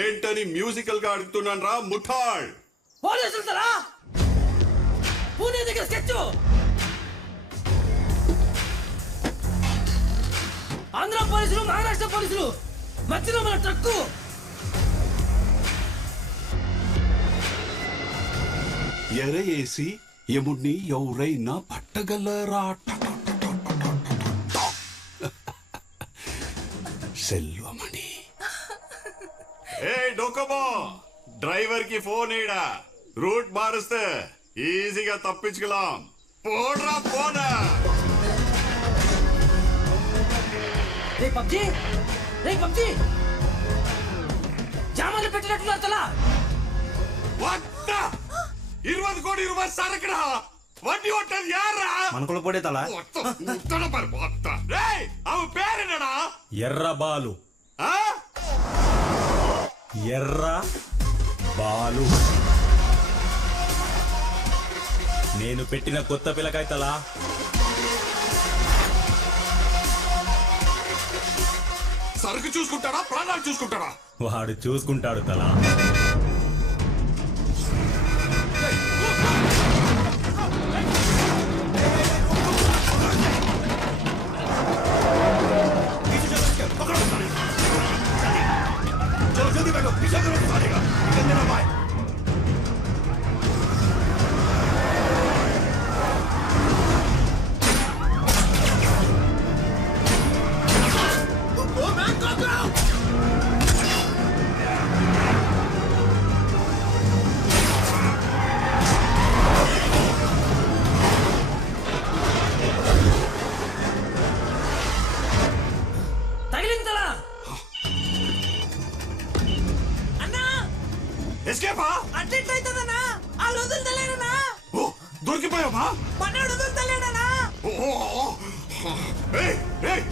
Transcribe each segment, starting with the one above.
ఏంటని మ్యూజికల్ గా అడుగుతున్నాను రా ముఠాళ్. పోలీసులు పూణే దగ్గర స్కెచ్, ఆంధ్ర పోలీసులు మహారాష్ట్ర పోలీసులు మధ్యలో మన ట్రక్కు. ఎరయేసి ఎముడిని ఎవరైనా పట్టగలరా? సెల్వమణి. ఏ డోకమో, డ్రైవర్ కి ఫోన్ ఏడా, రూట్ మారుస్తే ఈజీగా తప్పించుకోలాం. పోడ్రా పోనా. రే పబ్జీ, రే పబ్జీ, జామాలు పెట్టినట్టున్నారు తలా. 20 కోటి రూపాయలు సరకడా వడ్డీ ఒట్టది యారా మనకుల పొడే తల అవు పేరేనడా? ఎర్ర బాలు. ఎర్ర బాలు నేను పెట్టిన కొత్త పిల్లకాయ తల. సరుకు చూసుకుంటాడా ప్రాణాలు చూసుకుంటాడా? వాడు చూసుకుంటాడు తల. దొరికిపోయావా?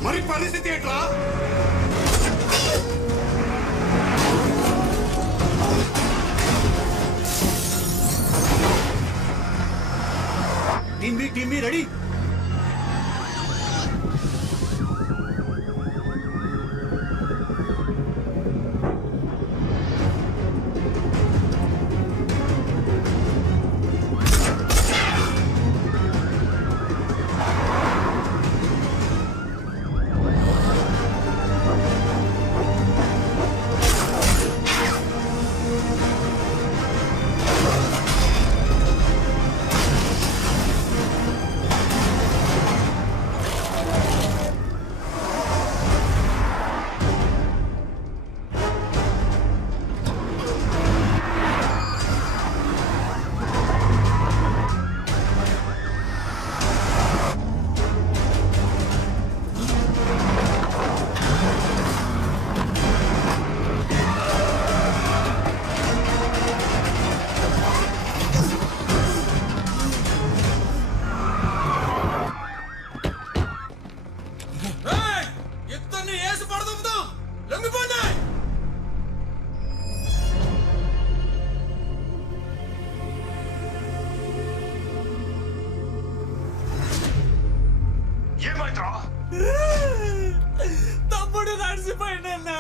మరి పరిస్థితి ఏంట్రా? Team ready. తమ్ముడు నడిచిపోయినా.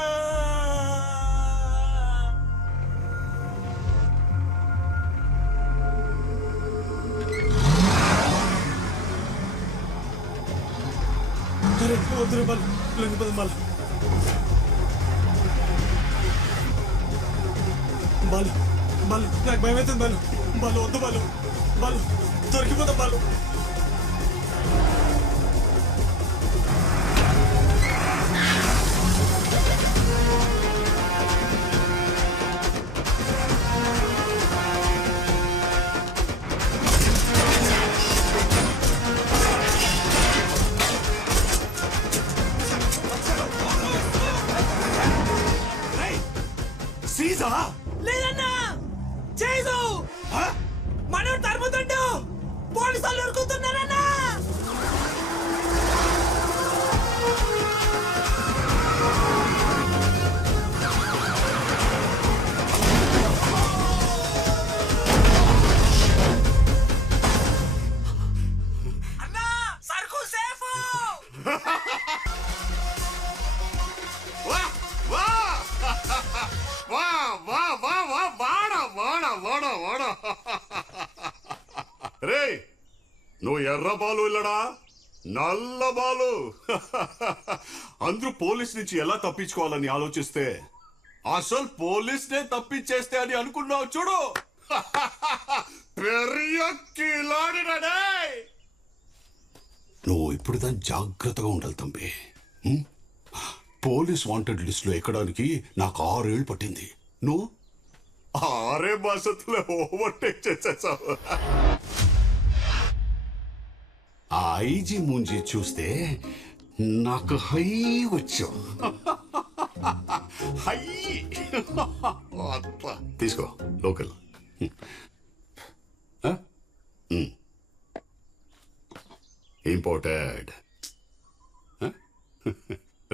వద్దు బాలు, లొంగిపోదాం బాలు. బాలు బాలు నాకు భయం అవుతుంది బాలు. బాలు వద్దు బాలు. బాలు దొరికిపోతాం బాలు. లేదన్నా చేదు మనోడు తరుముతుండు. పోలీసు వాళ్ళు ఉరుకుతున్నారన్నా. అన్నా సరుకు సేఫ్. వా రే నువ్వు ఎర్ర బాలు ఇల్లడా నల్ల బాలు అందరూ పోలీస్ నుంచి ఎలా తప్పించుకోవాలని ఆలోచిస్తే అసలు పోలీస్నే తప్పించేస్తే అని అనుకున్నావు చూడు. పెరియ కిలాడినడే. నువ్వు ఇప్పుడు దాన్ని జాగ్రత్తగా ఉండాలి తంబి. పోలీస్ వాంటెడ్ లిస్ట్ లో ఎక్కడానికి నాకు 6 ఏళ్ళు పట్టింది. నువ్వు 6 మాసంలో ఓవర్టేక్ చేసేసావు. ఆ ఐజీ ముంజి చూస్తే నాకు హై వచ్చావు. హై తీసుకో లోకల్. ఇంపోర్టెడ్.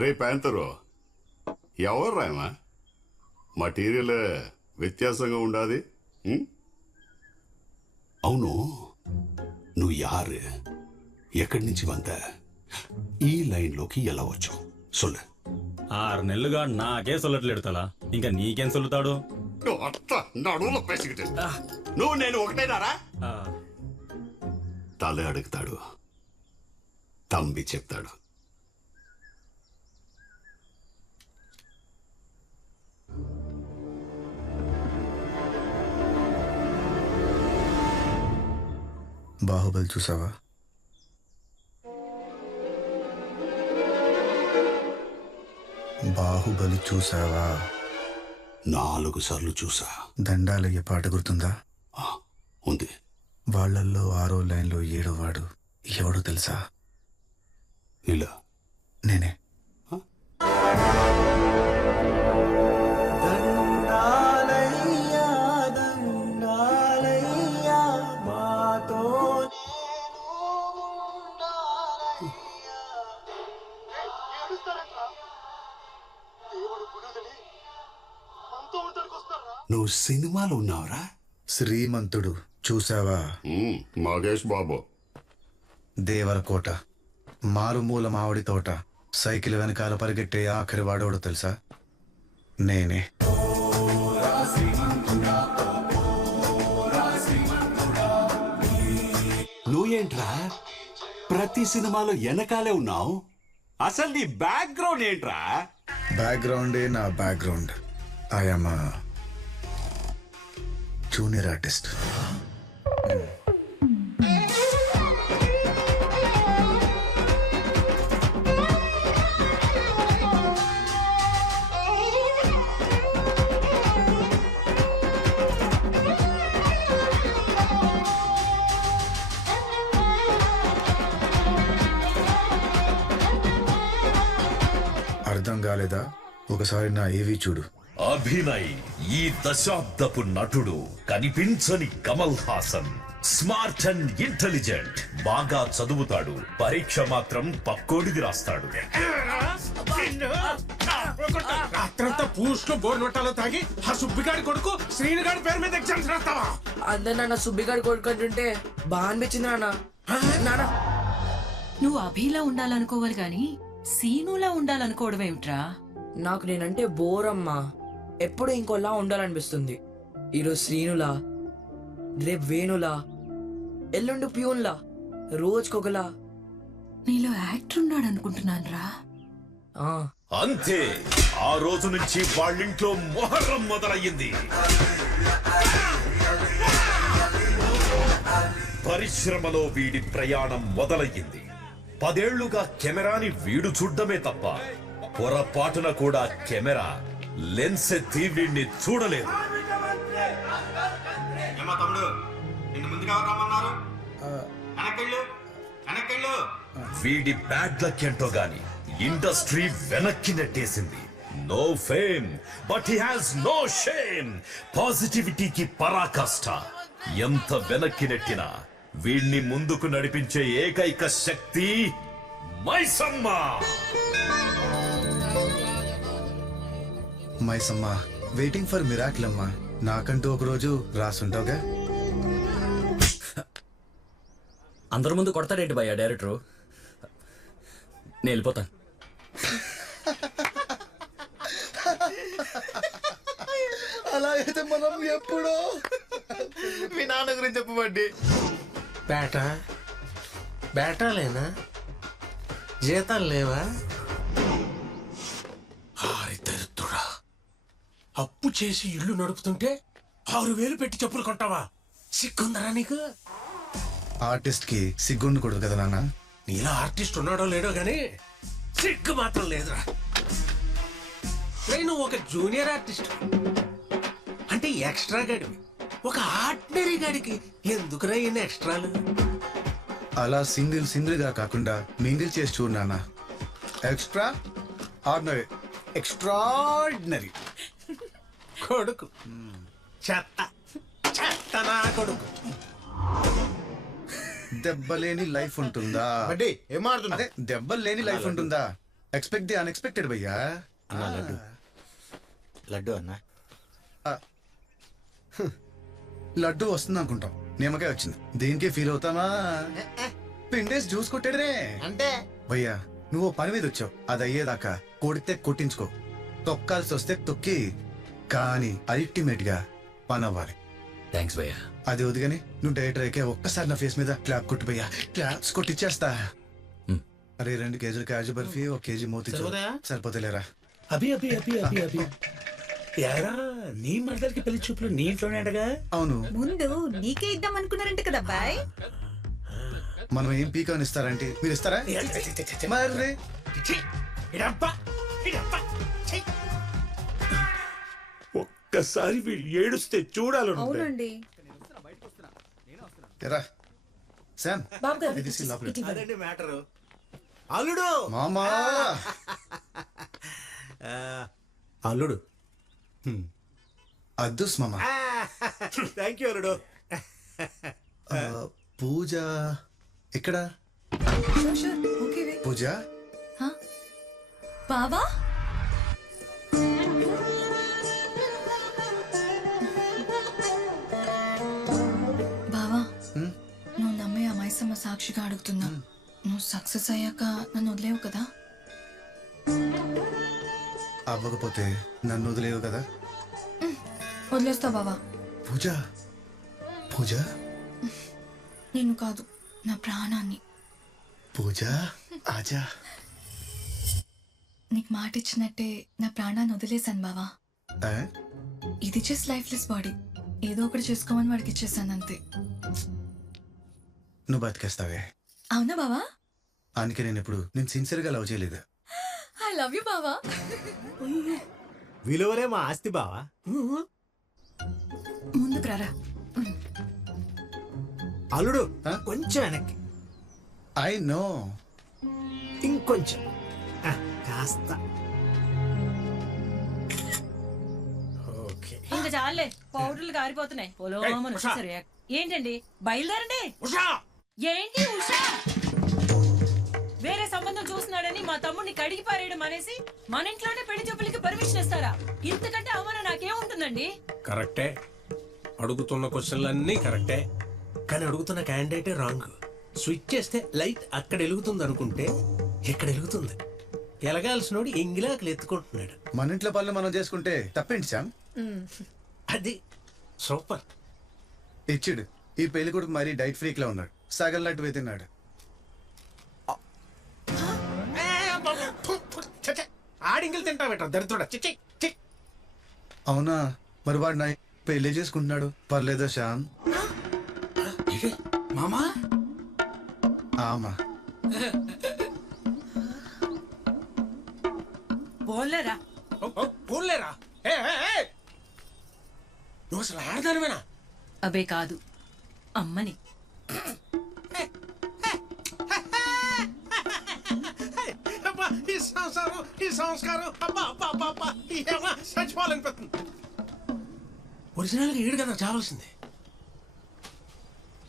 రే ప్యాంతరు ఎవరు రాయమా? మటీరియల్ వ్యత్యాసంగా ఉండాది. అవును నువ్వు యారు, ఎక్కడి నుంచి వంద, ఈ లైన్లోకి ఎలా వచ్చావు సొల్లు. 6 నెలలుగా నాకే సొల్లట్లేడు తలా, ఇంకా నీకేం సొల్లుతాడు? నడువులో పేసికితే నువ్వు నేను ఒకటేనారా? తల అడుగుతాడు, తంబి చెప్తాడు. బాహుబలి చూసావా? బాహుబలి చూసావా? 4 సార్లు చూసా. దండాలయ్య పాట గుర్తుందా? ఉంది. వాళ్ళల్లో 6వ లైన్లో 7వ వాడు ఎవడో తెలుసా? ఇలా నేనే. నువ్వు సినిమాలో ఉన్నావురా? శ్రీమంతుడు చూసావా? మహేష్ బాబు. దేవరకోట, మారుమూల మామిడి తోట, సైకిల్ వెనకాల పరిగెట్టే ఆఖరి వాడోడు తెలుసా? నేనే. నువ్వేంట్రా ప్రతి సినిమాలో వెనకాలే ఉన్నావు? అసలు నీ బ్యాక్గ్రౌండ్ ఏంట్రా? బ్యాక్గ్రౌండే నా బ్యాక్గ్రౌండ్. I'm junior artist. అర్థం కాలేదా? ఒకసారి నా ఏవి చూడు. అభినయ్ ఈ దశాబ్దపు నటుడు, కనిపించని Kamal Haasan. Smart and intelligent, బాగా చదువుతాడు, పరీక్ష మాత్రం పక్కోడిది రాస్తాడు. అత్రంతా పూస్ట్ లో బోర్డు నొట్టాలో తాగి ఆ సుబ్బిగాడి కొడుకు శ్రీనుగాడి పేరు మీద ఎగ్జామ్స్ రాస్తావా? అందరు నాన్న సుబ్బిగాడి కొడుకు అంటుంటే బాగా అనిపించింది నాన్న. నువ్వు అభిలా ఉండాలనుకోవాలి గాని సీనులా ఉండాలనుకోవడం ఏమిట్రా? నాకు నేనంటే బోరమ్మా. ఎప్పుడు ఇంకోలా ఉండాలనిపిస్తుంది. ఈరోజు శ్రీనులా, రేపు వేణులా, ఎల్లుండి ప్యూన్లా, రోజుకొకలా. నీలో యాక్టర్ ఉన్నాడు అనుకుంటున్నాను రా. అంతే, ఆ రోజు నుంచి వాళ్ళింట్లో మొహర్రం మొదలయ్యింది. పరిశ్రమలో వీడి ప్రయాణం మొదలయ్యింది. 10 ఏళ్లుగా కెమెరాని వీడు చూడ్డమే తప్ప పొరపాటున కూడా కెమెరా లెన్స్ ఎత్తి వీడిని చూడలేదు. వీడి బ్యాడ్ లక్ ఏంటో గాని ఇండస్ట్రీ వెనక్కి నెట్టేసింది. No fame but he has no shame. పాజిటివిటీకి పరాకాష్ట. ఎంత వెనక్కి నెట్టినా వీడిని ముందుకు నడిపించే ఏకైక శక్తి Maisamma. Maisamma, waiting for miracle అమ్మా. నాకంటూ ఒక రోజు రాసుంటావుగా. అందరి ముందు కొడతాడేంటి భయ్యా డైరెక్టరు? నేను వెళ్ళిపోతాను. అలా అయితే మనం ఎప్పుడో మీ నాన్న గురించి చెప్పబడ్డి. బేటాలేనా? జీతాలు లేవా? దరిద్రుడా, అప్పు చేసి ఇల్లు నడుపుతుంటే 6,000 పెట్టి చెప్పులు కొంటావా? సిగ్గుందరా నీకు? ఆర్టిస్ట్ కి సిగ్గుండు కూడదు కదా నాన్న. నీలో ఆర్టిస్ట్ ఉన్నాడో లేడో గానీ సిగ్గు మాత్రం లేదురా. నువ్వు ఒక జూనియర్ ఆర్టిస్ట్ అంటే ఎక్స్ట్రా గడివి. ఒక ఆర్డినరీ గడికి ఎందుకురా ఇన్ని ఎక్స్ట్రాలు? అలా సింగిల్ గా కాకుండా మింగిల్ చేసి చూడు నాన్న. Extra ordinary, extraordinary. కొడుకు చెత్త చెత్త నా కొడుకు. దెబ్బలేని లైఫ్ ఉంటుందా? అదే దెబ్బలు లేని లైఫ్ ఉంటుందా? ఎక్స్పెక్ట్ ది అన్ఎక్స్పెక్టెడ్ భయ్యా. లడ్డు అన్నా, లడ్డు వస్తుంది అనుకుంటాం, నిమ్మకాయ వచ్చింది. దీనికే ఫీల్ అవుతామా? పిండేసి జ్యూస్ కొట్టాడరే అంటే భయ్యా. నువ్వు పని మీద వచ్చావు, అది అయ్యేదాకా కొడితే కొట్టించుకో, తొక్కాల్సి వస్తే తొక్కి, కానీ అల్టిమేట్ గా పని అవ్వాలి. థ్యాంక్స్ భయ్యా. అది వదిగాని నువ్వు డైరెక్టర్ అయితే ఒక్కసారి నా ఫేస్ మీద క్లాప్ కొట్టు భయ్యా. క్లాప్స్ కొట్టిచ్చేస్తా. అరే 2 కేజీలు కాజు బర్ఫీ, 1 కేజీ మోతి సరిపోతలేరా? అభి అభి అభి అభి అభి యారా, నీ మరదలకి పెళ్లి చూపులు నీ ఇంట్లోనే అడగా? అవును, ముందు నీకే ఇద్దాం అనుకున్నారంట కదా బాయ్. మనం ఏం పీకాన్ ఇస్తారంటే మీరు ఇస్తారా? మరి ఒక్కసారి వీళ్ళు ఏడుస్తే చూడాలను. అవునండి. ఎరా శామ్, ఇది తీసి లోపల పెట్టు. అదండి మ్యాటరు. అల్లుడు మామా అల్లుడు అద్దుస్ మామా. థ్యాంక్ యూ అల్లుడు. పూజ ఎక్కడ? పూజ బావా బావా, నువ్వు నమ్మే అమాయసమ్మ సాక్షిగా అడుగుతున్నా, నువ్వు సక్సెస్ అయ్యాక నన్ను వదిలేవు కదా? అవ్వకపోతే నన్ను వదిలేవు కదా? వదిలేస్తా బావా. పూజ పూజ నేను కాదు, నా ప్రాణాన్ని. పూజ ఆజా. నీకు మాట ఇచ్చినట్టే నా ప్రాణాన్ని వదిలేశాను బావా. ఆ? ఇది జస్ట్ లైఫ్లెస్ బాడీ, ఏదో ఒకటి చేసుకోమని వాడికి ఇచ్చేసాను అంతే. నువ్వు బతికేస్తావే. అవునా బావా? అందుకే నేను సిన్సియర్ గా లవ్ చేయలేదు. ఐ లవ్ యూ బావా. విలువరే మా ఆస్తి బావా. ముందుకు రారా. అల్లుడు ఆ? కొంచెం వెనక్కి, ఐ నో. ఇంకొంచెం కాస్త. ఓకే. ఇంకా చాలే, పౌడర్లు కారిపోతున్నాయి. పొలోమని వచ్చేసరి ఏంటండి, బయలుదేరండి. ఉషా ఏంటి ఉషా? వేరే సంబంధం చూస్తున్నాడని మా తమ్ముడిని కడిగి పారేయడం అనేసి మన ఇంట్లోనే పెళ్లి చూపులకి పర్మిషన్ ఇస్తారా? ఇంతకంటే అవమానం నాకేముంటుందండి? కరెక్టే, అడుగుతున్న క్వశ్చన్లన్నీ కరెక్టే, కానీ అడుగుతున్న క్యాండిడేటే రాంగ్. స్విచ్ చేస్తే లైట్ అక్కడ వెలుగుతుంది అనుకుంటే ఇక్కడ వెలుగుతుంది. ఎలగాల్సినోడు ఎంగిలాకలు ఎత్తుకుంటున్నాడు. మన ఇంట్లో పనులు మనం చేసుకుంటే తప్పేంటి శామ్? అది సూపర్. ఇచ్చిడు ఈ పెళ్లి కొడుకు మరీ డైట్ ఫ్రీక్ లా ఉన్నాడు, సగం లడ్డు తిన్నాడు. ఆడింగిలు తింటావేట దరిద్రుడా. చిచ్చి చి. అవునా? మరి వాడు నా పెళ్లి చేసుకుంటున్నాడు, పర్లేదా శ్యామ్? మామా ఆమా. బోలేరా పోలేరా? నువ్వు అసలు ఆడదానివేనా? అబే కాదు, అమ్మని. ఈ సంస్కారం చచ్చిపోవాలనిపిస్తుంది. ఒరిజినల్ గా ఏడు కదా చావాల్సింది.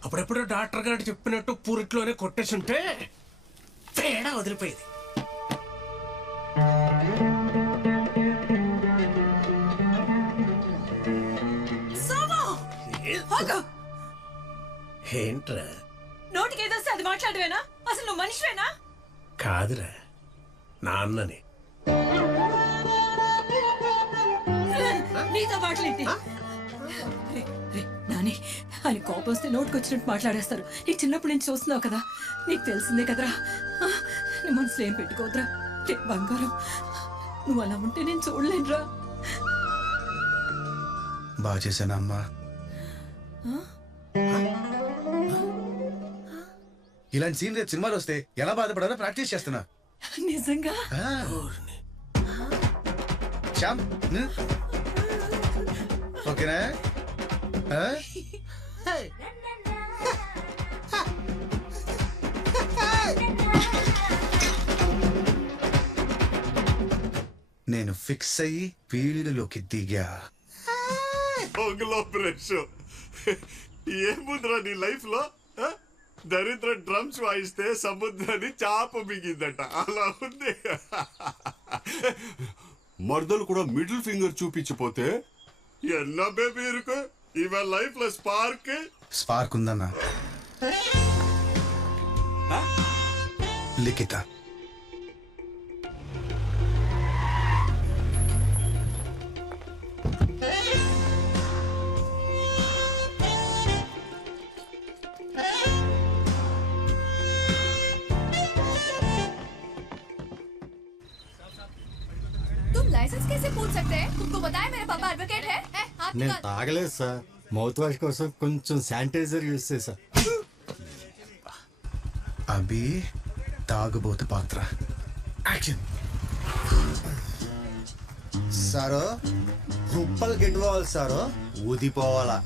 అప్పుడెప్పుడో డాక్టర్ గారు చెప్పినట్టు పూరిట్లోనే కొట్టేసి ఉంటే తేడా వదిలిపోయేది. ఏంట్రా? నోటికి ఏదొస్తే అది మాట్లాడవేనా? అసలు నువ్వు మనిషివేనా? కాదురా, నాన్నని. నీతో మాట్లాడి కానీ ఆయన కోపం వస్తే నోటుకొచ్చినట్టు మాట్లాడేస్తారు. నీకు చిన్నప్పుడు నుంచి చూస్తున్నావు కదా, నీకు తెలిసిందే కదరా. నీ మనసులో ఏం పెట్టుకోవద్దురా. బంగారం, నువ్వు అలా ఉంటే నేను చూడలేనురా. బాగా చేశాను అమ్మా. ఇలాంటి సీన్ రేపు సినిమాలు వస్తే ఎలా బాధపడాలో ప్రాక్టీస్ చేస్తున్నా. నిజంగా శ్యామ్, ఓకేనా? నేను ఫిక్స్ అయ్యి ఫీల్డ్లోకి దిగా. ఒంగులో ఫ్రెష్ ఏముందిరా నీ లైఫ్ లో? దరిద్ర డ్రమ్స్ వాయిస్తే సముద్రాన్ని చాప మిగిందట, అలా ఉంది. మర్దలు కూడా మిడిల్ ఫింగర్ చూపించిపోతే ఎన్న బేబీ ఇరుకు ఇవ లైఫ్ లో స్పార్క్ ఉందన్నా. లిఖిత लाइसेंस कैसे पूछ सकते हैं? तुमको बताया मेरे पापा एडवोकेट है? हाथ నేను निकाल। తాగలేదు సార్, మౌత్ వాష్ కోసం కొంచెం శానిటైజర్ యూజ్ చేశా. అభి తాగుబోతు పాత్ర. యాక్షన్. సారో కుప్పలు గిట్టుకోవాలి సారో, ఊదిపోవాలా.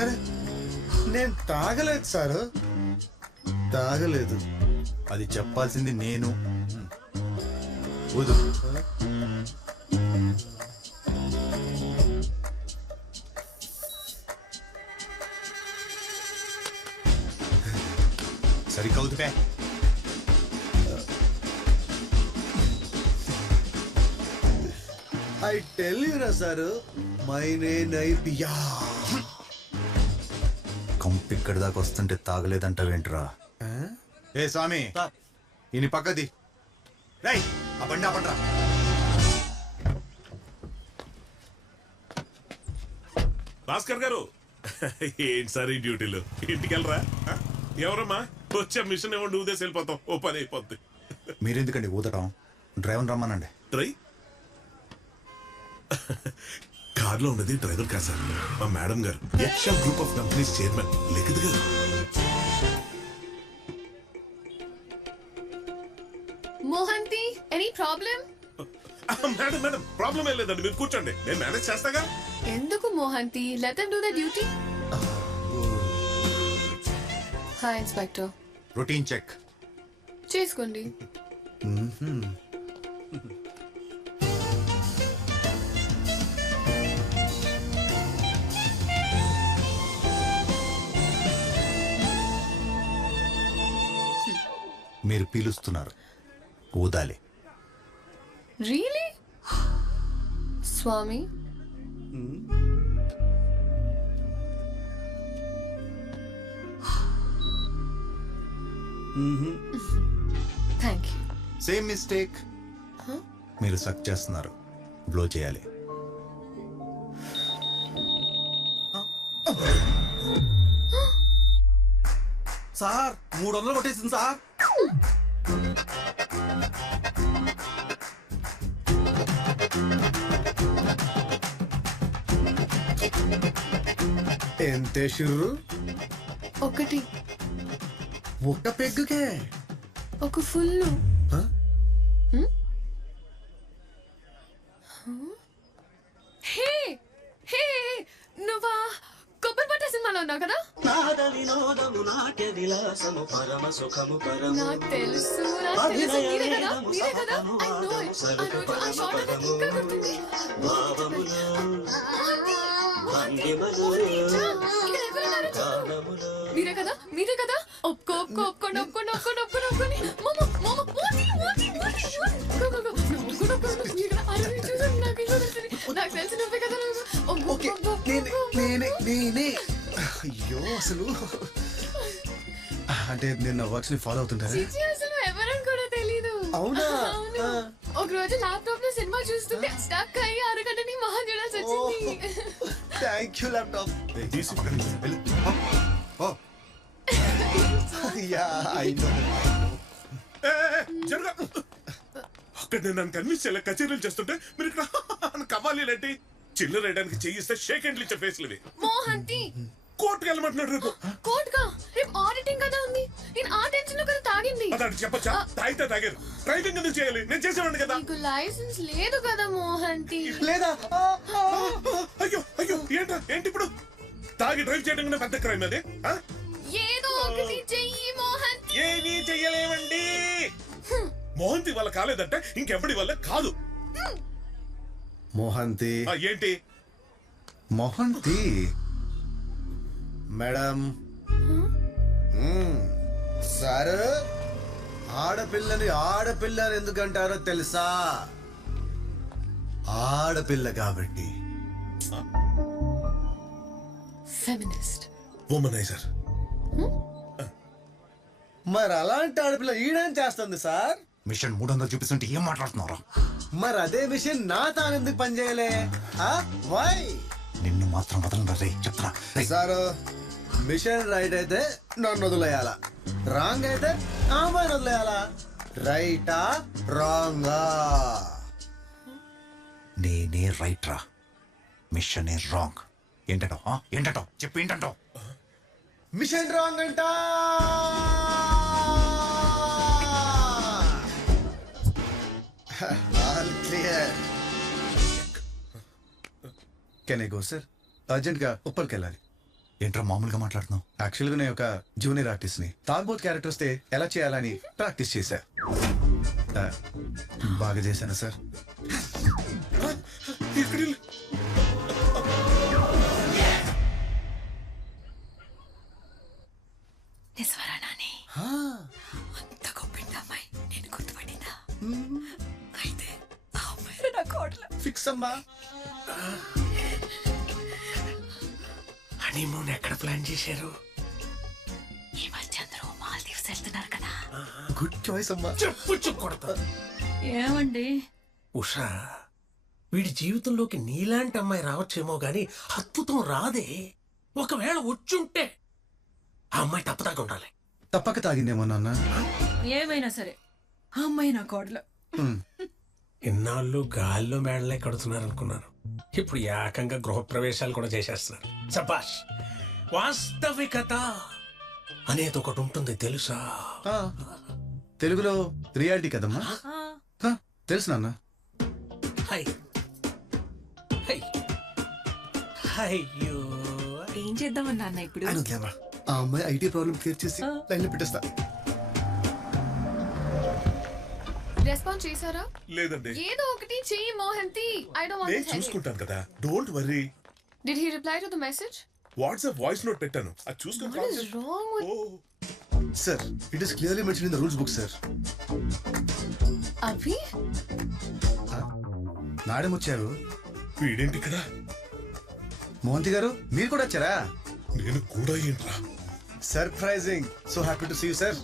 అరే నేను తాగలేదు సారు, తాగలేదు. అది చెప్పాల్సింది నేను. ఊదు. సరిగ్గా ఊదిపే. ఐ టెల్ యూ రా సారు, మైనే నై పియా. కంపు ఇక్కడి దాకా వస్తుంటే తాగలేదంటావేంట్రా? ఏ స్వామి, ఈయన పక్కది. రేయ్, ఆ బండి ఆపండ్రా. భాస్కర్ గారు, ఏంటి సార్ ఈ డ్యూటీలు? ఇంటికి వెళ్ళరా? ఎవరమ్మా వచ్చే మిషన్ ఇవ్వండి, ఊదేసి వెళ్ళిపోతాం, ఓ పని అయిపోద్ది. మీరెందుకండి ఊదటం? డ్రైవర్ రమ్మనండి. డ్రై కార్లో ఉన్నది డ్రైవర్ కాదు సార్, మా మేడం గారు, Yaksha group of companies chairman Likhith గారు. Mohanty, any problem? Madam madam problem ఏం లేదండి, మీరు కూర్చోండి, నేను మేనేజ్ చేస్తాగా. ఎందుకు Mohanty? let them do their duty. Hi inspector. Routine check చేసుకోండి. మీరు పీలుస్తున్నారు, ఊదాలి. Really? Swami, thank you. Same mistake. మీరు సక్ చేస్తున్నారు, బ్లో చేయాలి. సార్ 300 కొట్టేసింది సార్. ఎంతే షుర్రు? ఒకటి. ఒక్క పెగ్గుకే? ఒక ఫుల్. హే హే, నువ్వా కొబ్బరి పట్ట సినిమాలో ఉన్నావు కదా? నాకు తెలుసు, మీరే కదా, మీరే కదా. I know it. ఆ షాట్ నాకు ఇంకా గుర్తుంది. మీరే కదా, మీరే కదా. ఒప్పుకోండి. నాకు తెలిసి నువ్వే కదా. నేనే. అయ్యో అసలు అంటే నేను నా వర్క్స్ ని ఫాలో అవుతుంటారా? అసలు ఎవరని కూడా తెలీదు. అవునా? ఒక రోజు ల్యాప్టాప్ లో సినిమా చూస్తుంటే స్టక్ అయ్యి 6 గంటని మహా చూడాల్సి వచ్చింది. Thank you laptop. తీసి జరగ అక్కడ నేను నన్ను కన్విన్స్ చేయాలి కచేరీలు చేస్తుంటే మీరు ఇక్కడ కవ్వాలి ఏంటి చిల్లర వేయడానికి చేయిస్తే షేక్ హ్యాండ్లు ఇచ్చే ఫేస్లు ఇవి మోహంతి కోర్టుకు వెళ్ళమంటున్నాడు రేపు కోర్టుగా రేపు ఆడిటింగ్ కదా ఉంది నేను ఆ టెన్షన్ లో కదా తాగింది అతడు చెప్పచ్చా తాగితే తాగారు డ్రైవింగ్ ఎందుకు చేయాలి నేను చేసేవాడిని కదా నీకు లైసెన్స్ లేదు కదా మోహంతి లేదా అయ్యో అయ్యో ఏంటి ఇప్పుడు తాగి డ్రైవ్ చేయడం కన్నా పెద్ద క్రైమ్ అది ఏదో ఒకటి చెయ్యి మోహంతి ఏమీ చెయ్యలేమండి మోహంతి వల్ల కాలేదంటే ఇంకెవడి వల్ల కాదు మోహంతి ఏంటి మోహంతి మేడం సార్ ఆడపిల్లని ఆడపిల్లని ఎందుకంటారో తెలుసా ఆడపిల్ల కాబట్టి ఫెమినిస్ట్ వుమనైజర్ మరి అలాంటి ఆడపిల్ల ఈడేం చేస్తుంది సార్ మిషన్ 300 చూపిస్తుంటే ఏం మాట్లాడుతున్నారా? మరి అదే మిషన్ నా తానెందుకు పనిచేయలే వై నిన్ను మాత్రం వదలను రే చెప్తా సార్ మిషన్ రైట్ అయితే నన్ను వదిలేయాలా రాంగ్ అయితే అమ్మాయిని వదిలేయాలా రైటా రాంగా నేనే రైట్ రా మిషన్ రాంగ్ ఏంటంటావు చెప్పు ఏంటంటావు మిషన్ రాంగ్ అంట all clear can I go sir urgent గా ఉప్పల్కి వెళ్ళాలి ఏంట్రా మామూలుగా మాట్లాడుతున్నావు? యాక్చువల్గా నేను ఒక జూనియర్ ఆర్టిస్ట్ ని తాల్బోత్ క్యారెక్టర్ వస్తే ఎలా చేయాలని ప్రాక్టీస్ చేశా బాగా చేశాను సార్ నిజవరా నాని అంత గొప్పింది అమ్మాయి నేను గుర్తుపడిందా అయితే ఆ అమ్మాయి నా కోడలు ఫిక్స్ అమ్మా హనీమూన్ ఎక్కడ ప్లాన్ చేశారు? ఈ మధ్య అందరూ మాల్దీవ్స్ వెళ్తున్నారు కదా. గుడ్ చాయిస్ అమ్మా. చెప్పు కొడతా. ఏమండి ఉషా, వీడి జీవితంలోకి నీలాంటి అమ్మాయి రావచ్చేమో గాని అద్భుతం రాదే. ఒకవేళ వచ్చుంటే ఆ అమ్మాయి తప్పదాకా ఉండాలి. తప్పక తాగిందేమో నాన్న. ఏమైనా సరే ఆ అమ్మాయి నా కోడలు. ఇన్నాళ్ళు గాల్లో మేడలే కడుతున్నారు అనుకున్నాను, ఇప్పుడు ఏకంగా గృహప్రవేశాలు కూడా చేసేస్తున్నారు. సబాష్. వాస్తవికత అనేది ఒకటి ఉంటుంది తెలుసా? తెలుగులో రియాలిటీ కదమ్మా. తెలుసు నాన్న. అయ్యో, ఏం చేద్దామని నాన్న ఇప్పుడు? ఆ అమ్మాయి ఐటీ ప్రాబ్లం క్లియర్ చేసి లైన్లో పెట్టేస్తా. రెస్పాన్స్ చేశారా? లేదండి. ఏదో ఒకటి చెయ్యి Mohanty. I don't want to tell. చూసుకుంటాను కదా, don't worry. Did he reply to the message? WhatsApp voice note పెట్టాను, అది చూసుకొని. What is wrong with Sir, it is clearly mentioned in the rules book, sir. Abhi? Madam వచ్చారు. వీడేంటి ఇక్కడ? మోహంతి గారు మీరు కూడా వచ్చారా? నేను కూడా ఏంట్రా? Surprising. So happy to see you sir.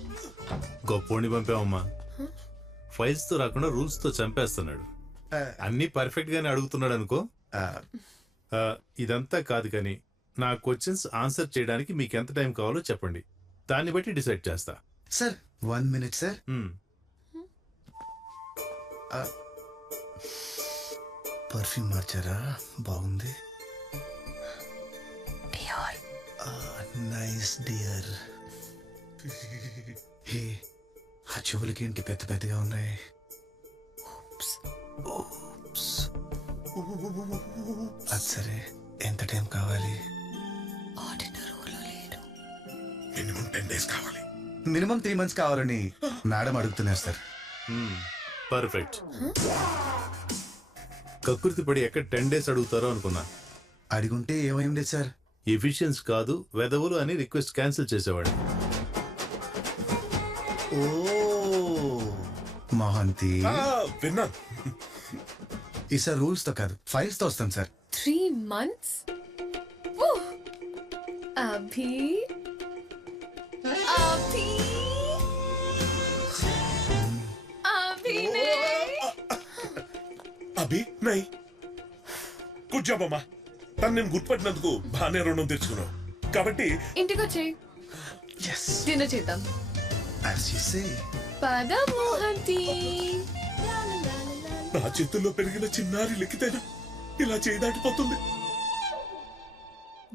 గొప్పోడిని పంపామమ్మా. ఫైల్స్ తో రాకుండా రూల్స్ తో చంపేస్తున్నాడు. అన్ని పర్ఫెక్ట్ గానే అడుగుతున్నాడు అనుకో. ఇదంతా కాదు కానీ నా క్వశ్చన్స్ ఆన్సర్ చేయడానికి మీకు ఎంత టైం కావాలో చెప్పండి, దాన్ని బట్టి డిసైడ్ చేస్తా. Sir 1 minute sir. పర్ఫ్యూమ్ మార్చారా? బాగుంది. Nice dear. హే, ఆ చెవులకి ఏంటి పెద్ద పెద్దగా ఉన్నాయి? అది సరే, ఎంత టైం కావాలి? మినిమం 10 days కావాలి. మినిమం 3 months కావాలని మేడం అడుగుతున్నారు సార్. పర్ఫెక్ట్. కకృతి పడి ఎక్కడ 10 days అడుగుతారో అనుకున్నా. అడిగుంటే ఏమైంది సార్? ఎఫిషియన్స్ కాదు వెదవులు అని రిక్వెస్ట్ క్యాన్సిల్ చేసేవాడు. ఓ మోహంతి, విన్నా. ఈసారి రూల్స్ తో కాదు ఫైల్స్ తో వస్తాం సార్. 3 months? అభి అభి అభి నై. గుడ్ జాబ్ అమ్మా. తను నేను గుర్తుపట్టినందుకు బాగానే రుణం తెచ్చుకున్నావు కాబట్టి ఇంటికి వచ్చేయి డిన్నర్ చేద్దాం. As you say. పద మోహంతి. నా చేతుల్లో పెరిగిన చిన్నారి లెక్కితేనా ఇలా చేయి దాటిపోతుంది.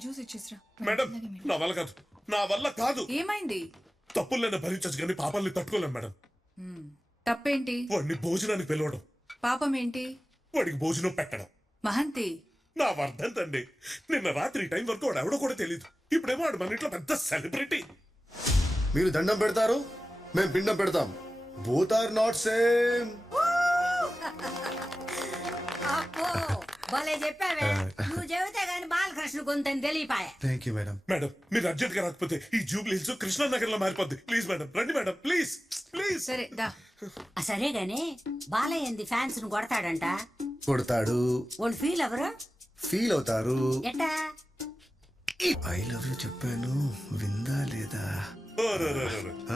జ్యూస్ ఇచ్చేసిరా. మేడం నా వల్ల కాదు, నా వల్ల కాదు. ఏమైంది? తప్పులైనా భరించచ్చు కానీ పాపాలని తట్టుకోలేం మేడం. తప్పేంటి? వాడిని భోజనానికి పిలవడం, పాపం ఏంటి? వాడికి భోజనం పెట్టడం. మహంతి, నా వర్ధంతండి. నిన్న రాత్రి టైం వరకు వాడు ఎవడో కూడా తెలియదు. ఇప్పుడేమో వాడు మన ఇంట్లో పెద్ద సెలబ్రిటీ. మీరు దండం పెడతారు, మేము పిండం పెడతాం. Both are not same. భలే చెప్పావే. నువ్వు చెబితే గాని బాలకృష్ణ కొంత తెలియపాయ. Thank you madam. మేడం మీరు అర్జెంట్ గా రాకపోతే ఈ జూబ్లీ హిల్స్ కృష్ణానగర్ లో మారిపోద్ది. ప్లీజ్ మేడం రండి మేడం, ప్లీజ్ ప్లీజ్. సరే దా. సరే గాని బాలయ్య ఏంది ఫ్యాన్స్ ను కొడతాడంట. కొడతాడు. వాళ్ళు ఫీల్ ఎవరు? ఫీల్ అవుతారు. ఎట్టా? ఐ లవ్ యూ చెప్పాను, విందా లేదా?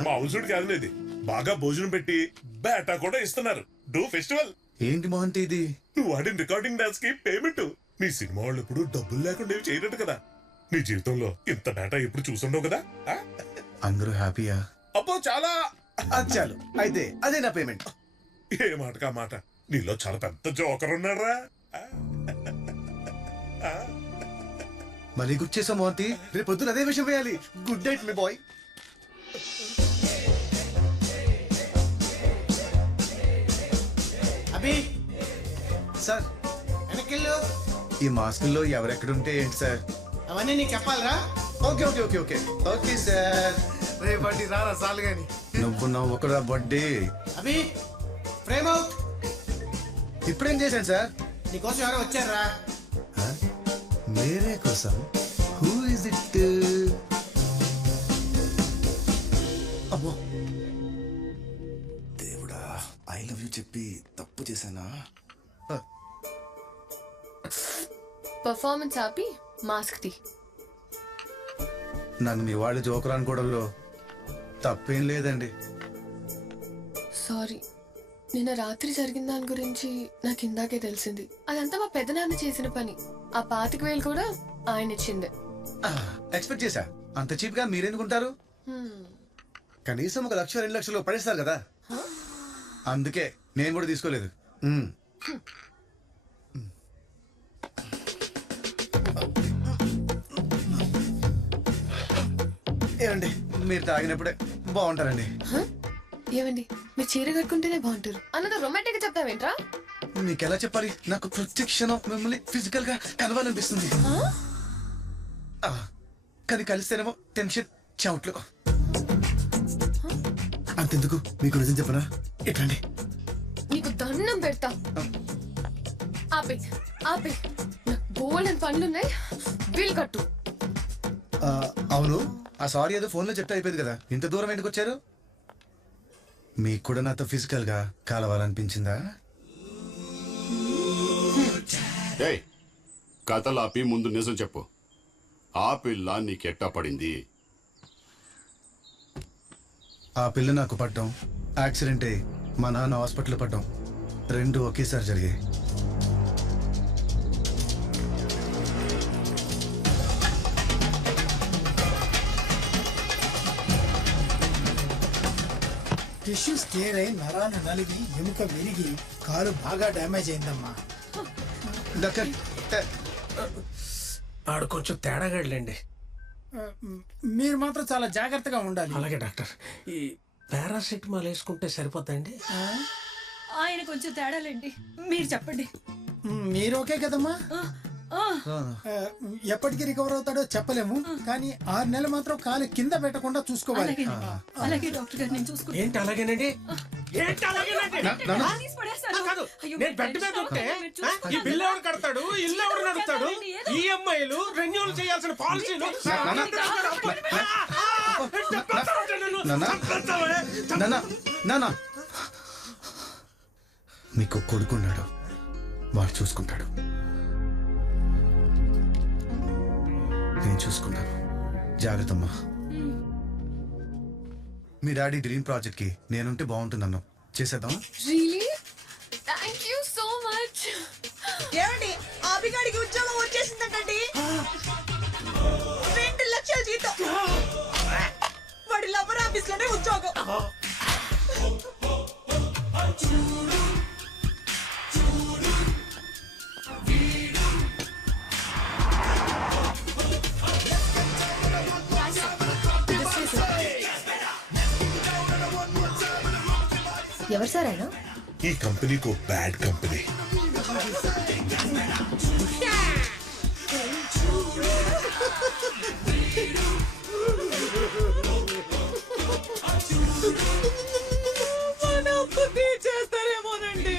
మా అవసరం కాదు ఇది. బాగా భోజనం పెట్టి బేటా కూడా ఇస్తున్నారు. Do festival. ఏంటి మోహంతి ఇది? నువ్వు ఆడిన రికార్డింగ్ డాన్స్ కి పేమెంట్. నీ సినిమా వాళ్ళు ఎప్పుడు డబ్బులు లేకుండా ఏమి చేయనట్టు కదా. నీ జీవితంలో ఇంత బేటా ఎప్పుడు చూసుండవు కదా. అందరూ హ్యాపీయా? అబ్బో చాలా. చాలు అయితే అదే నా పేమెంట్. ఏ మాటకా మాట. నీలో చాలా పెద్ద జోకర్ ఉన్నారా. మళ్ళీ గుర్తు చేసా మోహంతి, రేపు పొద్దున అదే విషయం వేయాలి. Good night my boy. Abhi sir వెనకెళ్ళు. ఈ మాస్కుల్లో ఎవరెక్కడుంటే ఏంటి సార్? అవన్నీ నీకు చెప్పాలరా? Okay okay okay okay okay sir. రేపటి రారా సాలు గాని. నువ్వు నవ్వకురా బడ్డీ. Abhi frame out. ఇప్పుడేం చేశాను సార్? నీకోసం ఎవరో వచ్చారా? మేరే కోసం. Who is it? అమ్మో దేవుడా, ఐ లవ్ యూ చెప్పి తప్పు చేశానా? పర్ఫార్మెన్స్ ఆపి మాస్క్ తీ. నన్ను మీ వాళ్ళు జోకర్ అనుకోవడంలో తప్పేం లేదండి. సారీ, నిన్న రాత్రి జరిగిన దాని గురించి నాకు ఇందాకే తెలిసింది. అదంతా మా పెద్దనాన్న చేసిన పని. ఆ 25,000 కూడా ఆయన ఇచ్చిందే. ఎక్స్పెక్ట్ చేశా. అంత చీప్ గా మీరెందుకుంటారు? కనీసం 1 లక్ష 2 లక్షలు పడేస్తారు కదా. అందుకే నేను కూడా తీసుకోలేదు. ఏమండి మీరు తాగినప్పుడే బాగుంటారండి. ఏమండి మీరు చీర కట్టుకుంటేనే బాగుంటారు అన్నది రొమాంటిక్ గా చెప్తావేంట్రా? మీకు ఎలా చెప్పాలి? నాకు ప్రత్యక్షణం మిమ్మల్ని ఫిజికల్ గా కలవాలనిపిస్తుంది. కానీ కలిస్తేనేమో టెన్షన్ చౌట్లు. అంతెందుకు, మీకు నిజం చెప్పనా? ఎట్లండి? నీకు దండం పెడతా. ఆపే ఆపే, నాకు బోల్డెన్ పనులున్నాయి. వీలు కట్టు. అవును, ఆ సారీ ఏదో ఫోన్లో చెప్తే అయిపోయింది కదా. ఇంత దూరం ఎందుకు వచ్చారు? మీకు కూడా నాతో ఫిజికల్ గా కలవాలనిపించిందా? ఏయ్, కథలాపి ముందు నిజం చెప్పు. ఆ పిల్ల నీకెట్టా పడింది? ఆ పిల్ల నాకు పడ్డం, యాక్సిడెంట్ అయ్యి మా నాన్న హాస్పిటల్ పడ్డం, 2 ఒకేసారి జరిగాయి. టిష్యూస్ టేర్ అయి నరాలు నలిగి ఎముక విరిగి కాలు బాగా డ్యామేజ్ అయిందమ్మా. డాక్టర్ ఆడు కొంచెం తేడాగాడులేండి. మీరు మాత్రం చాలా జాగ్రత్తగా ఉండాలి. అలాగే డాక్టర్. ఈ పారాసిటమాల్ వేసుకుంటే సరిపోతాయండి? ఆయన కొంచెం తేడాలేండి, మీరు చెప్పండి. మీరు ఓకే కదమ్మా? ఎప్పటికి రికవర్ అవుతాడో చెప్పలేము, కానీ 6 నెలలు మాత్రం కాలు కింద పెట్టకుండా చూసుకోవాలి. అలాగే డాక్టర్ గారు, నేను చూసుకుంటాను. ఏంటి అలాగేనండి? ఏంటి అలాగేనండి? కాదు, నేను బెడ్ మీద ఉంటే ఈ బిల్లు ఎవరు కడతాడు, ఇల్లు ఎవరు నడుపుతాడు, ఈఎంఐలు రెన్యూల్ చేయాల్సిన పాలసీలు. మీకు కొడుకున్నాడు, వాడు చూసుకుంటాడు. నేను చూసుకున్నాను. జాగ్రత్తమ్మా. మీ డాడీ డ్రీమ్ ప్రాజెక్ట్ కి నేనుంటే బాగుంటుందన్నా. చేసేద్దాం. Really thank you so much. ఏమండి, అభిగాడికి ఉద్యోగం వచ్చేసిందండి. ఆఫీస్ లోనే ఉద్యోగం. ఎవరు సార్ ఆయన? ఈ కంపెనీకి బ్యాడ్ కంపెనీ. మన అప్పు తీర్చేస్తారేమోనండి.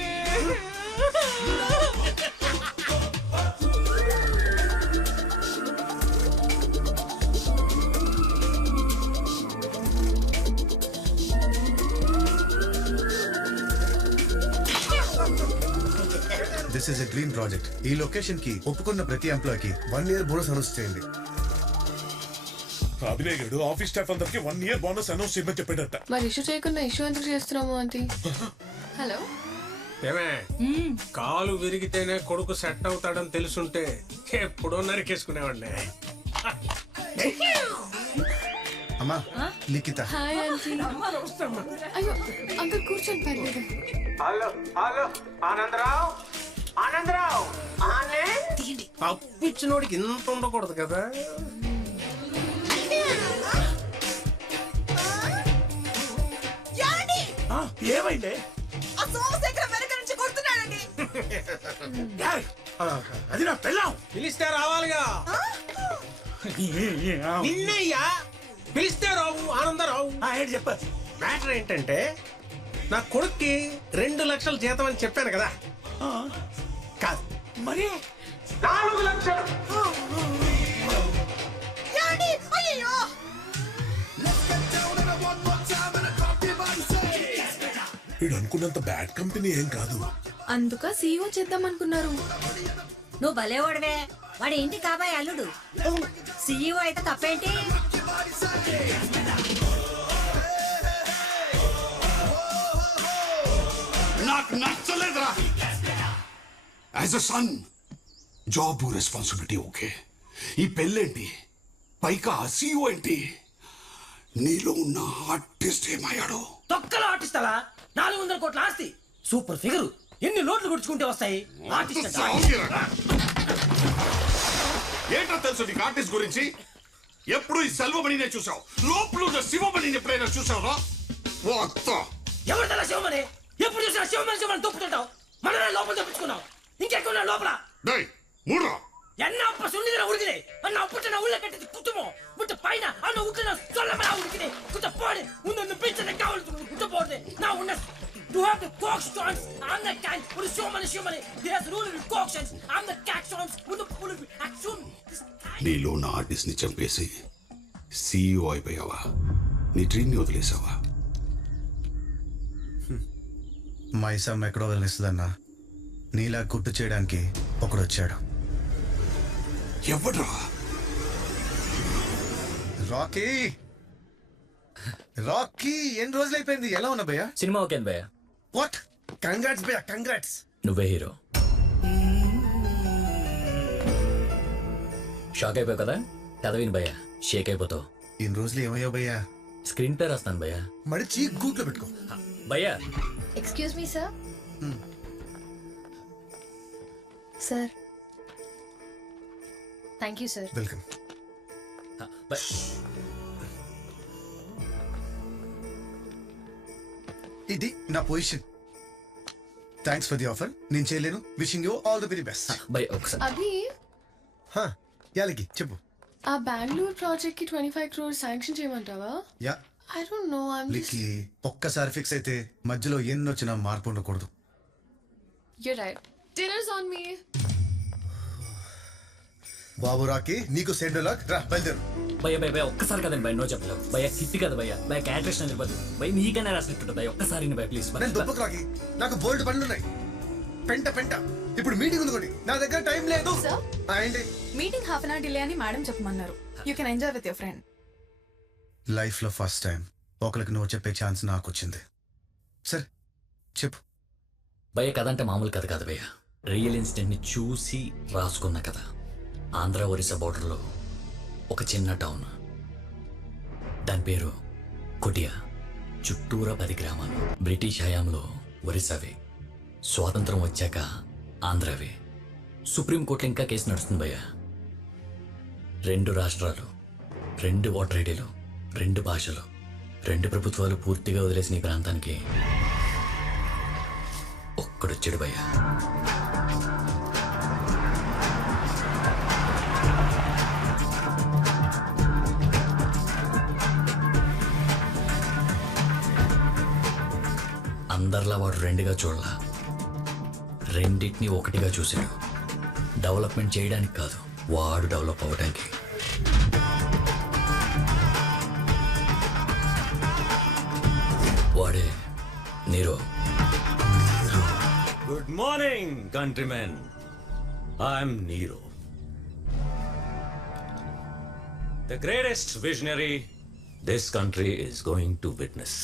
This is a dream project. ఈ లొకేషన్ కి ఒప్పుకున్న ప్రతి ఎంప్లాయ్ కి 1 year బోనస్ అనౌన్స్ చేయండి. అభినయ్ గడు ఆఫీస్ స్టాఫ్ అందరికి 1 year బోనస్ అనౌన్స్ చేయమని చెప్పాడట. మరి ఇష్యూ చేయకుండా ఇష్యూ ఎందుకు చేస్తున్నాము ఆంటీ? హలో, ఏమే కాలు విరిగితేనే కొడుకు సెట్ అవుతాడని తెలుసుంటే ఎప్పుడో నరికేసుకునేవాడిని. అమ్మా లిఖిత. Hi aunty. అయ్యో అంకుల్ కూర్చోండి పర్లేదు. హలో హలో ఆనందరావు, ఆనందరావు అప్పిచ్చినోడికి ఇంత ఉండకూడదు కదా. ఏమైంది? ఆ సోమశేఖరం వెనక నుంచి కొడుతున్నాడండి. అది నా పెళ్ళాం. పిలిస్తే రావాలిగా. నిన్నయ్యా పిలిస్తే రావు ఆనందరావు. ఏంటి చెప్ప. మ్యాటర్ ఏంటంటే నా కొడుక్కి 2 లక్షల జీతం అని చెప్పాను కదా. కాదు మరి 4 లక్షలు. అయ్యో వీడు అనుకున్నంత బ్యాడ్ కంపెనీ ఏం కాదు. అందుక సీఈఓ చేద్దాం అనుకున్నారు. నువ్వు భలేవాడివే. వాడి ఇంటి కాబోయే అల్లుడు. సీఈఓ అయితే తప్పేంటి? నాకు నచ్చలేదురా. As a son job responsibility okay. ఈ పెళ్ళేంటి, పైగా సీఓ ఏంటి? నీలో ఉన్న ఆర్టిస్ట్ ఏమయ్యాడు? తొక్కల ఆర్టిస్టలా? 400 కోట్ల ఆస్తి, సూపర్ ఫిగర్, ఎన్ని నోట్లు గుడుచుకుంటే వస్తాయి? ఆర్టిస్ట్ ఏంటో తెలుసు నీకు ఆర్టిస్ట్ గురించి? ఎప్పుడు ఈ సెల్వమణినే చూసావు, లోపల ఉన్న శివమణిని ఎప్పుడైనా చూసావురా? ఎవరిదలా శివమణి? ఎప్పుడు చూసినా శివమణి శివమణి తొప్పుతుంటావు. మనమే లోపల తప్పించుకున్నావు, ఇంకెక్కున్నా లోపల. என்ன அப்ப சொல்லுகிற உடுகிறே அண்ணா அப்பட்ட நான் உள்ள கட்டி குத்துமோ விட்டு பைன அண்ணா உட்ல சொல்லமா உடுகிறே குத்த போடு உன்ன பிச்சை காவல் குத்த போடு நான் உன்ன you have the cock stones I'm the kind for the showman there's rule in cock stones I'm the cat stones with the full action నీలో ఉన్న ఆర్టిస్ట్ ని చంపేసి సీఈఓ అయిపోయావా? నీ డ్రీమ్ ని వదిలేసావా? మైసమ్ ఎక్కడో వదిలేస్తుందన్నా. నీలా గుర్తు చేయడానికి ఒకడు వచ్చాడు. ఎవడ్రా? రాకీ. రాకీ ఎన్ని రోజులు అయిపోయింది? ఎలా ఉన్నా భయ్యా? సినిమా ఓకే భయ్యా. వాట్? కంగ్రాట్స్ భయ్యా, కంగ్రాట్స్. నువ్వే హీరో. షాక్ అయిపోయావు కదా, కథ విని భయ్యా షేక్ అయిపోతావు. ఇన్ని రోజులు ఏమయ్యావు భయ్యా? స్క్రీన్ ప్లే రాస్తాను భయ్యా. మడిచి గూట్లో పెట్టుకో భయ్యా. Excuse me sir. Sir thank you sir. Welcome. ఇది నా position. Thanks for the offer. నేను చేయలేను. Wishing you all the very best. By ఒకసారి. అభి, యాలకి చెప్పు. ఆ బెంగళూరు ప్రాజెక్ట్ కి 25 crores శాంక్షన్ చేయమంటావా? Yeah. I don't know, I'm just... లిక్కి ఒక్కసారి ఫిక్స్ అయితే మధ్యలో ఎన్నొచ్చినా మార్పు ఉండకూడదు. You're right. Dinner's on me. బాబు రాకి నీకు సెండ్ లక్. రా బయలుదేరు. భయ్యా భయ్య భయ్య ఒక్కసారి కదండి భయ, నో చెప్పలేవు భయ్య. హిట్ కదా భయ్య. భయ క్యారెక్టరేషన్ వెళ్ళిపోదు భయ, నీకన్నా రాసినట్టు భయ. ఒక్కసారి భయ ప్లీజ్. నేను దుబ్బకు రాకి, నాకు బోల్డ్ పనులు ఉన్నాయి. పెంట పెంట ఇప్పుడు మీటింగ్ ఉంది కొన్ని, నా దగ్గర టైం లేదు. ఏంటి meeting half an hour delay అని మేడం చెప్పమన్నారు. You can enjoy with your friend. Life లో ఫస్ట్ టైం ఒకరికి నువ్వు చెప్పే ఛాన్స్ నాకు వచ్చింది. సరే చెప్పు. భయ కథ అంటే మామూలు కథ కాదు భయ్య, రియల్ ఇన్సిడెంట్ ని చూసి రాసుకున్న కథ. ఆంధ్ర ఒరిస్సా బోర్డర్లో ఒక చిన్న టౌన్, దాని పేరు కొటియా చుట్టూరా 10 గ్రామాలు. బ్రిటిష్ హయాంలో ఒరిస్సావే, స్వాతంత్రం వచ్చాక ఆంధ్రావే. సుప్రీంకోర్టులో ఇంకా కేసు నడుస్తుంది భయ్యా. 2 రాష్ట్రాలు, 2 ఓటర్ ఐడీలు, 2 భాషలు, 2 ప్రభుత్వాలు పూర్తిగా వదిలేసిన ఈ ప్రాంతానికి ఒక్కడొచ్చాడు భయ్యా. అందరిలా వాడు 2గా చూడలా, రెండింటిని ఒకటిగా చూశాడు. డెవలప్మెంట్ చేయడానికి కాదు, వాడు డెవలప్ అవ్వడానికి. వాడే Nero. Good morning countrymen, I'm Nero, the greatest visionary this country is going to witness.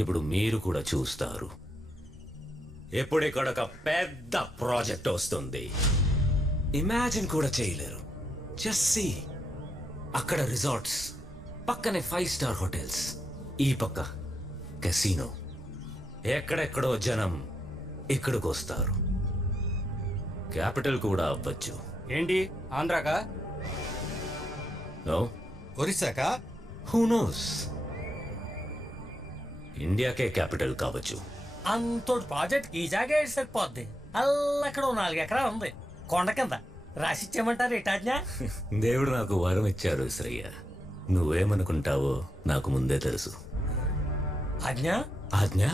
ఇప్పుడు మీరు కూడా చూస్తారు. ఎప్పుడు ఇక్కడ ఒక పెద్ద ప్రాజెక్ట్ వస్తుంది, ఇమాజిన్ కూడా చేయలేరు. జస్ట్ సీ, అక్కడ రిసార్ట్స్, పక్కనే 5 స్టార్ హోటల్స్, ఈ పక్క కెసినో. ఎక్కడెక్కడో జనం ఇక్కడికి వస్తారు. క్యాపిటల్ కూడా అవ్వచ్చు. ఏంటి ఆంధ్రాకా? నో, ఒరిస్సాకా? హూ నోస్, ఇండియాకే క్యాపిటల్ కావచ్చు. అంతోటి ప్రాజెక్ట్ ఈ జాగా సరిపోద్ది. అల్లక్కడ 4 ఎకరాలు ఉంది కొండ కింద. రాసిచ్చేయమంటారు ఇటాజ్ఞా? దేవుడు నాకు వరం ఇచ్చారు శ్రయ్య. నువ్వేమనుకుంటావో నాకు ముందే తెలుసు. ఆజ్ఞా? ఆజ్ఞా?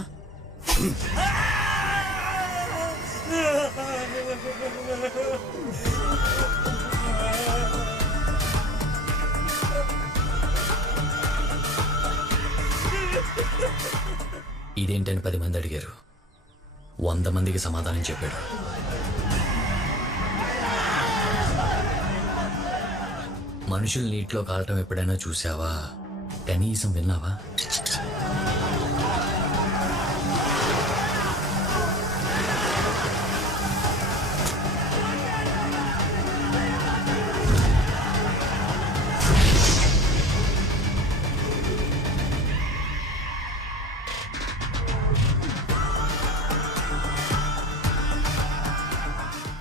ఇదేంటని 10 మంది అడిగారు. 100 మందికి సమాధానం చెప్పాడు. మనుషులు నీటిలో కాలటం ఎప్పుడైనా చూసావా? కనీసం విన్నావా?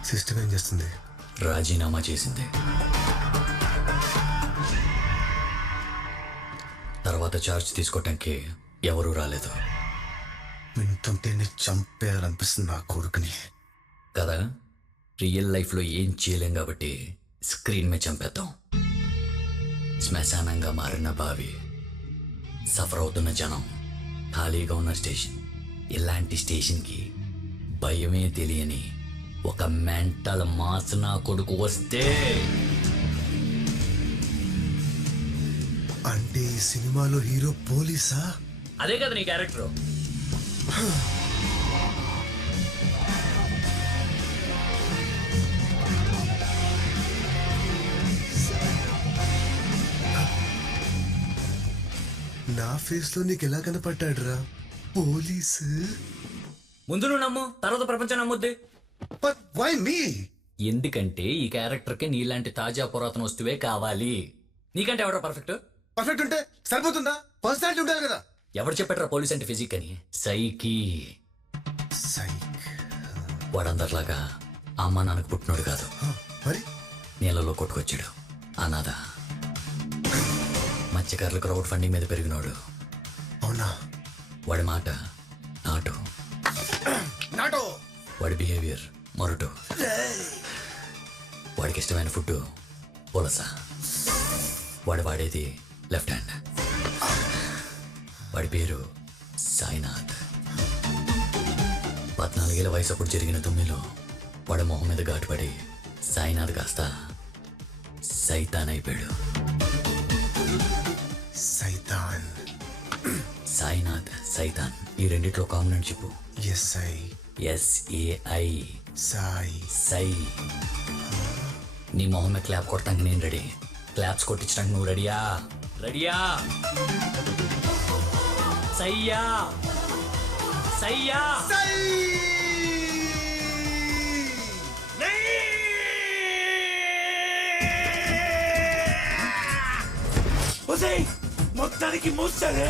సిస్టమ్ ఏం చేస్తుంది? రాజీనామా చేసింది. తర్వాత ఛార్జ్ తీసుకోవటానికి ఎవరూ రాలేదు. వింటుంటే చంపేయాలనిపిస్తుంది నా కొడుకుని కదా. రియల్ లైఫ్లో ఏం చేయలేం కాబట్టి స్క్రీన్ మీద చంపేద్దాం. శ్మశానంగా మారిన బావి, సఫర్ అవుతున్న జనం, ఖాళీగా ఉన్న స్టేషన్. ఇలాంటి స్టేషన్కి భయమే తెలియని ఒక మెంటల్ మాస్ నా కొడుకు వస్తే, అంటే ఈ సినిమాలో హీరో పోలీసా? అదే కదా నీ క్యారెక్టర్. నా ఫేస్ లో నీకు ఎలా కనపడ్డాడురా పోలీసు? ముందు నువ్వు నమ్ము, తర్వాత ప్రపంచం నమ్ముద్ది. Why me? ఎందుకంటే ఈ క్యారెక్టర్కి నీలాంటి తాజా పురాతన వస్తువే కావాలి. నీకంటే ఎవడో పర్ఫెక్ట్? పర్ఫెక్ట్ ఉంటే సరిపోతుందా? పర్సనాలిటీ ఉండాలి కదా. ఎవరు చెప్పారా పోలీస్ అంటే ఫిజిక్ అని? సైకి. వాడందరిలాగా అమ్మ నాన్నకు పుట్టినోడు కాదు, మరి నీళ్ళలో కొట్టుకొచ్చాడు. అనాథ, మత్స్యకారులు క్రౌడ్ ఫండింగ్ మీద పెరిగినోడు. అవునా? వాడి మాట నాటు, నాటో. వాడి బిహేవియర్ మొరటు. వాడికి ఇష్టమైన ఫుడ్ పులస. వాడు వాడేది లెఫ్ట్ హ్యాండ్. వాడి పేరు సాయినాథ్. 14 ఏళ్ల వయసు అప్పుడు జరిగిన తుమ్మిలో వాడి మొహం మీద ఘాటుపడి సాయినాథ్ కాస్త సైతాన్ అయిపోయాడు. సైతాన్. సాయినాథ్, సైతాన్, ఈ రెండిట్లో కామన్ చెప్పు. ఎస్ఐ. SAI. సాయి. సై. నీ మొహం మీద క్లాప్ కొట్టడానికి నేను రెడీ. క్లాప్స్ కొట్టించడానికి నువ్వు రెడీయా? రెడీయా? సయ్యా, సయ్యా. మొత్తానికి మూస్తానే.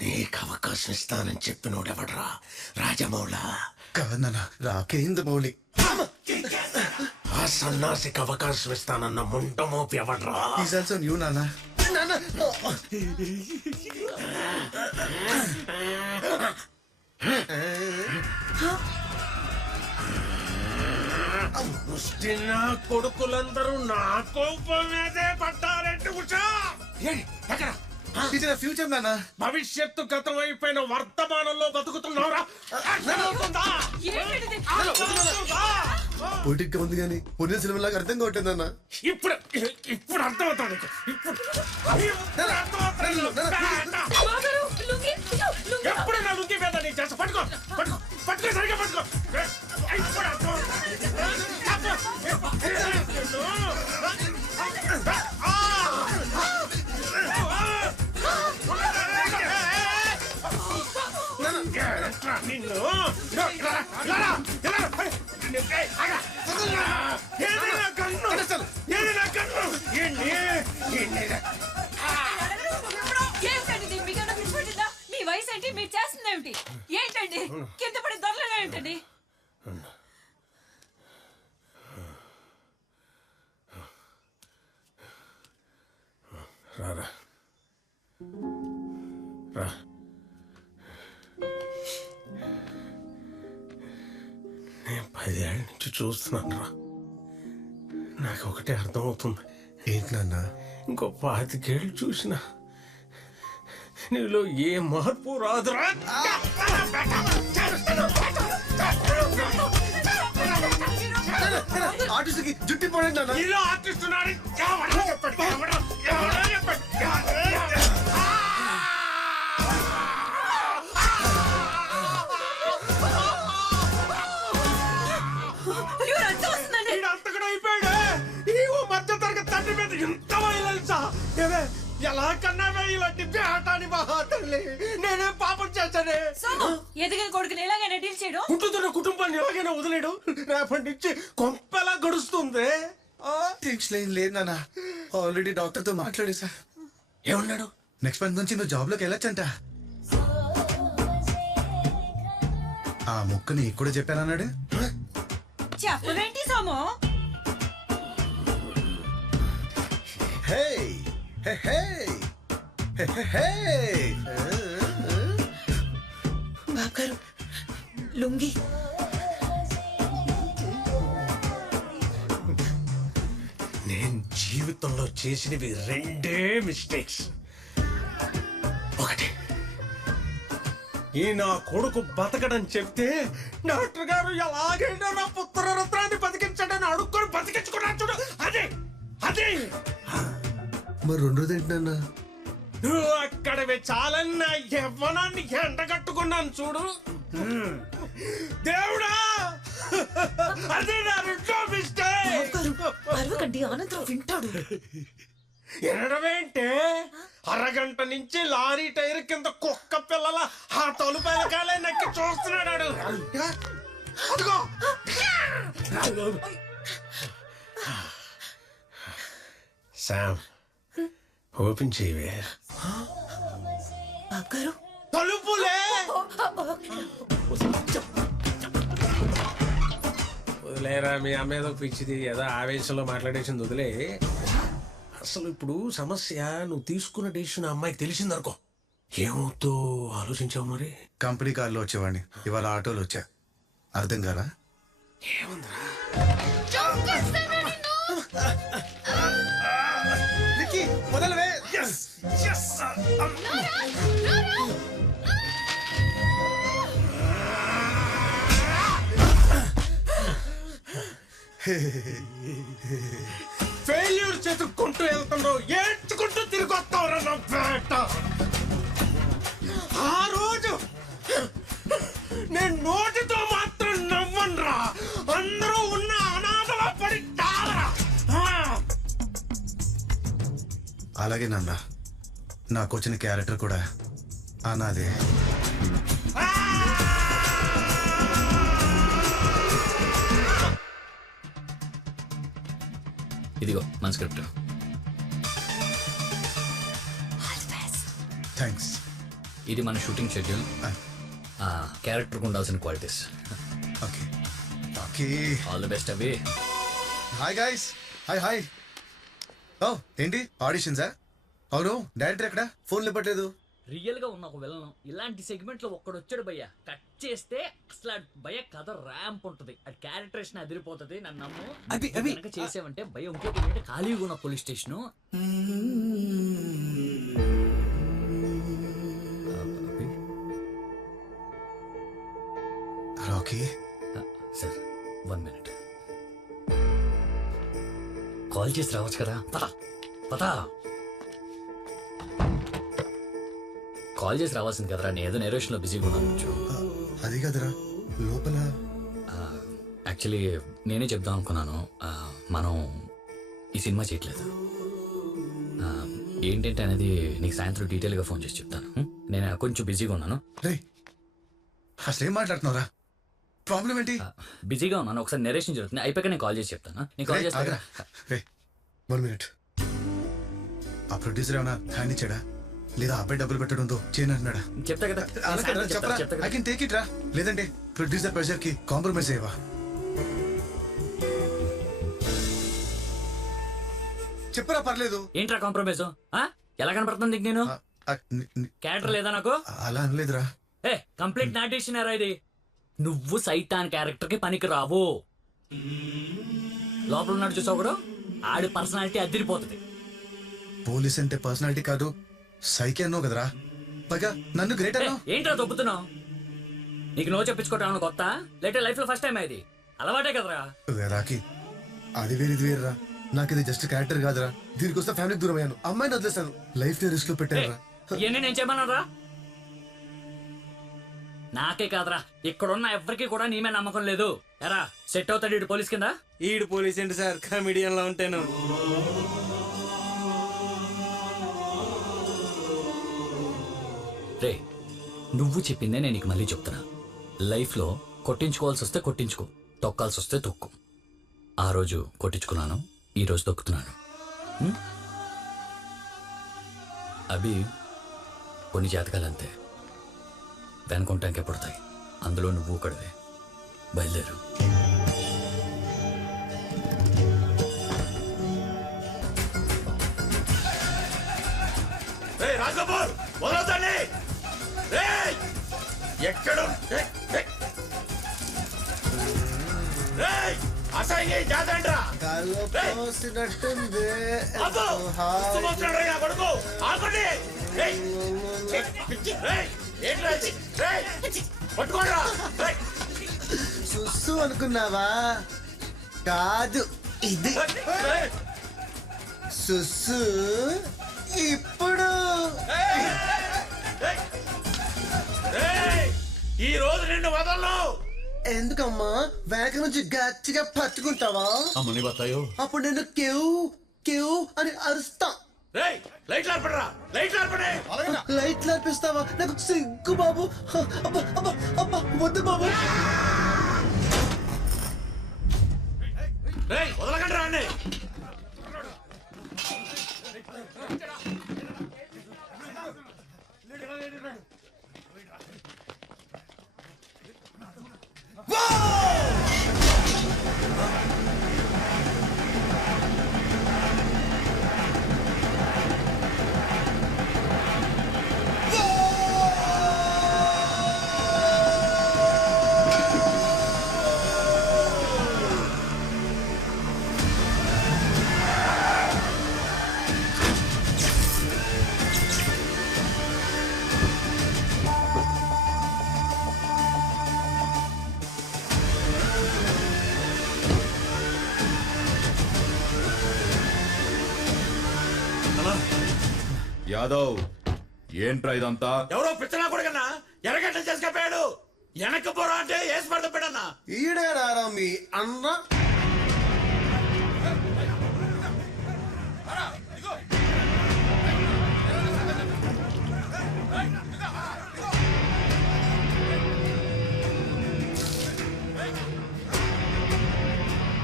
నీకు అవకాశం ఇస్తానని చెప్పినోడెవడరా? రాజమౌళ కాదన్న రాకేంద్ర మౌళి. ఆ సన్నాసికి అవకాశం ఇస్తానన్న ముంటమోపి ఎవడరా? ఈజ్ ఆల్సో న్యూ నాన్న. ముష్టి నా కొడుకులందరూ నా కోపం మీదే పడ్డారంటే ఉషా. ఎక్కడ ఇది నా ఫ్యూచర్ నాన్న. భవిష్యత్తు గతం అయిపోయిన వర్తమానంలో బతుకుతున్నావురా? పొలిటిక్ గా ఉంది కానీ పొన్నిన సినిమా లాగా అర్థం కావట్లేదన్న. ఇప్పుడు ఇప్పుడు అర్థమవుతాడు. ఎప్పుడు నా లుంగి మీద నీ చేస్తా. పట్టుకో పట్టుకో పట్టుకో, సరిగా పట్టుకో. ఇప్పుడు నిన్ను ఏదైనా కన్ను ఏదైనా కన్ను ఏంటండి మీకన్నా పిచ్చిపట్టిందా? మీ వయసు ఏంటి? మీరు చేస్తుందేమిటి? ఏంటండి కింద పడి దొరలగా ఏంటండి? రారా రా. నేను 10 ఏళ్ళ నుంచి చూస్తున్నాను రా. నాకు ఒకటే అర్థమవుతుంది. ఏంటి నాన్న? ఇంకో 25 ఏళ్ళు చూసిన నీలో ఏ మార్పు రాదురా. ఆర్టిస్ట్కి జుట్టి పోయండి నాన్న. ఇలా ఆర్టిస్ట్ ఉన్నాడు. ఎలా కన్నావే ఇలాంటి బేటాని మహాతల్లి? నేనే పాపం చేశానే. ఎదిగిన కొడుకుని ఎలాగైనా డీల్ చేయడం, పుట్టుతున్న కుటుంబాన్ని ఎలాగైనా వదిలేడు. రేపటి నుంచి కొంపెలా గడుస్తుంది. టెన్షన్ ఏం లేదు నాన్న. ఆల్రెడీ డాక్టర్ తో మాట్లాడేసా. ఏమన్నాడు? నెక్స్ట్ మంత్ నుంచి నువ్వు జాబ్ లోకి వెళ్ళొచ్చంట. ఆ ముక్క నీకు కూడా చెప్పానన్నాడు. చెప్పవేంటి సోము? హే హే హే హే బాబుగారు లుంగి. నేను జీవితంలో చేసినవి 2 మిస్టేక్స్. ఒకటి, ఈ నా కొడుకు బతకడని చెప్తే డాక్టర్ గారు ఎలాగైనా నా పుత్రరత్నాన్ని బతికించడని అడుక్కొని బతికించుకున్నా చూడు. అదే అదే. మరి రెండోది ఏంటి నాన్న? నువ్వు అక్కడవి చాలన్న యవ్వనాన్ని ఎండగట్టుకున్నాను చూడు. దేవుడా, అదే నా రెండో మిస్టేక్. అనంతరం వింటాడు. ఎనడమేంటే అరగంట నుంచి లారీ టైర్ కింద కుక్క పిల్లల ఆ తలుపెలకాలే నక్కి చూస్తున్నాడు. అదిగో శామ్, ఓపెన్ చేయవే. బాబుగారు తలుపులే. వదిలేరా, మీ అమ్మ ఏదో పిచ్చిది, ఏదో ఆవేశంలో మాట్లాడేసింది, వదిలే. అసలు ఇప్పుడు సమస్య నువ్వు తీసుకున్న డెసిషన్ అమ్మాయికి తెలిసిందనుకో, ఏమవుతో ఆలోచించావు? మరి కంపెనీ కార్లో వచ్చేవాడిని, ఇవాళ ఆటోలో వచ్చా. అర్థం కాదా? ఏముందిరా? మొదలవే. ఫెయిల్యూర్ చెతుక్కుంటూ వెళ్తున్నావు, ఏడ్చుకుంటూ తిరిగి వస్తావురా నా పేట. ఆ రోజు నేను నోటితో మాత్రం నవ్వనురా, అందరూ ఉన్న అనాథలా పడి తాళరా. అలాగే నాన్న, నాకు వచ్చిన క్యారెక్టర్ కూడా అనాదే. ఇదిగో మన స్క్రిప్ట్. థ్యాంక్స్. ఇది మన షూటింగ్ షెడ్యూల్, క్యారెక్టర్కి ఉండాల్సిన క్వాలిటీస్. Okay okay, all the best అవి. Hi guys. హాయ్. ఓ ఏంటి ఆడిషన్సా? అవును, డైరెక్టర్ ఎక్కడ? ఫోన్ లేపట్లేదు. రియల్ గా ఉన్న ఒక విలన్ ఇలాంటి సెగ్మెంట్ లో ఒక్కడు వచ్చాడు భయ్య. కట్ చేస్తే అసలు భయ్య కథ ర్యాంప్ ఉంటది, అది క్యారెక్టరేషన్ అదిరిపోతుంది. నన్ను నమ్ము. అవి చేసావంటే భయ్య ఇంకోటి ఏంటంటే ఖాళీగా ఉన్న police station. Rocky sir 1 minute. Call చేసి రావచ్చు కదా. పదా కాల్ చేసి రావాల్సింది కదరా, నేను ఏదో నేరేషన్ లో బిజీగా ఉన్నాను. అది కదరా లోపల. యాక్చువల్లీ నేనే చెప్దాం అనుకున్నాను, మనం ఈ సినిమా చేయట్లేదు. ఏంటంటే అనేది నీకు సాయంత్రం డీటెయిల్గా ఫోన్ చేసి చెప్తాను. నేను కొంచెం బిజీగా ఉన్నాను. అసలు ఏం మాట్లాడుతున్నారా? ప్రాబ్లం ఏంటి? బిజీగా ఉన్నాను, ఒకసారి నెరేషన్ జరుగుతుంది, అయిపోయాక నేను కాల్ చేసి చెప్తాను. నేను కాల్ చేస్తాను. 1 minute. ఆ ప్రొడ్యూసర్ ఏమన్నా హ్యాండ్ ఇచ్చాడా లేదా అబ్బాయి డబ్బులు పెట్టడంతో చేయను అంటున్నాడా? చెప్తా కదా, ఐ కెన్ టేక్ ఇట్ రా. లేదంటే ప్రొడ్యూసర్ ప్రెషర్ కి కాంప్రమైజ్ అయ్యవా? చెప్పరా, పర్లేదు. ఏంట్రా కాంప్రమైజ్? ఎలా కనపడుతుంది నీకు? నేను క్యారెక్టర్ లేదా నాకు? అలా అనలేదురా. కంప్లీట్ నాటేషన్ రా ఇది. నువ్వు సైతాన్ క్యారెక్టర్ కి పనికి రావు. లోపల ఉన్నాడు చూసావు కూడా, ఆడి పర్సనాలిటీ అదిరిపోతుంది. పోలీస్ అంటే పర్సనాలిటీ కాదు, సైకి అన్నావు కదరా. పైగా నన్ను గ్రేట్ అన్నావు. ఏంట్రా దొబ్బుతున్నావు? నీకు నో చెప్పించుకోవటం కొత్త లేటే లైఫ్ లో ఫస్ట్ టైం ఇది అలవాటే కదరా. రాకి అది వేరు ఇది వేరురా. నాకు ఇది జస్ట్ క్యారెక్టర్ కాదురా. దీనికోసం ఫ్యామిలీకి దూరం అయ్యాను, అమ్మాయిని వదిలేసాను, లైఫ్ ని రిస్క్ లో పెట్టాను. ఇవన్నీ నేను చేయమన్నారా? నాకే కాదురా, ఇక్కడున్న ఎవరికి కూడా నీ మీద నమ్మకం లేదు. ఎరా సెట్ అవుతాడు ఈడు పోలీస్ కింద? ఈడు పోలీస్ ఏంటి సార్, కమిడియన్ లో ఉంటాను. రే నువ్వు చెప్పిందే నేను నీకు మళ్ళీ చెప్తున్నా. లైఫ్ లో కొట్టించుకోవాల్సి వస్తే కొట్టించుకో, తొక్కాల్సి వస్తే తొక్కు. ఆ రోజు కొట్టించుకున్నాను, ఈ రోజు తొక్కుతున్నాను. అవి కొన్ని జాతకాలంతే, వెనుకుంటానికే పుడతాయి. అందులో నువ్వు ఒకడివే. బయలుదేరు. రాజకపూర్ వదలొద్దండి. ఎక్కడ అసహ్యంగా జాతండ్రా పోసినట్టుంది. కొడుకు ఆపండి. సుస్సు అనుకున్నావా? కాదు, ఇది సుస్సు. ఇప్పుడు ఈ రోజు నిన్ను వదలను. ఎందుకమ్మా? వెనక నుంచి గట్టిగా పట్టుకుంటావా? అప్పుడు నేను కేవ్ కేవ్ అని అరుస్తా. లైట్లు ఆర్పిస్తావా? నాకు సిగ్గు బాబు. వద్దు బాబు. వదలకండి రాండి. యాదవ్ ఏంట్రా ఇదంతా? ఎవరో పిచ్చనా కొడుకన్నా ఎరగట్ల చేసుకపోయాడు. వెనక్కి పోరా అంటే వేసి పడతాడన్నా. ఈడే రారా మీ అన్న?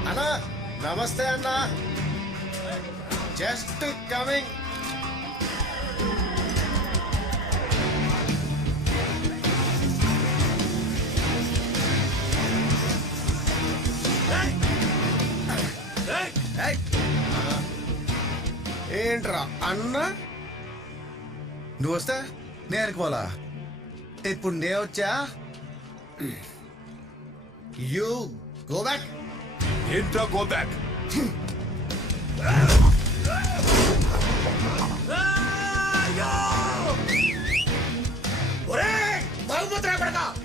అన్నా నమస్తే అన్నా. Just coming. ఏంట్రా అన్న? నువ్వు వస్తా నేను అనుకోవాలా? ఇప్పుడు నే వచ్చా. You go back. ఏంట్రా గో బ్యాక్?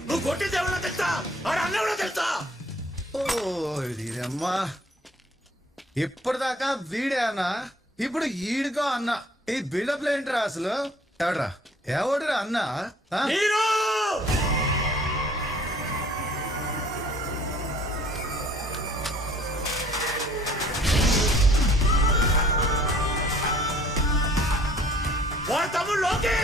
నువ్వు కొట్టింది ఎవరో తెలుసా? ఆడ అన్న ఎవరో తెలుసా? ఓ అమ్మా, ఇప్పటిదాకా వీడే అన్నా, ఇప్పుడు ఈడుకో అన్న. ఈ బిల్డప్ ఏంట్రా అసలు? ఎవడ్రా ఎవడురా అన్న? వాడు తమ్ముడు లోకే.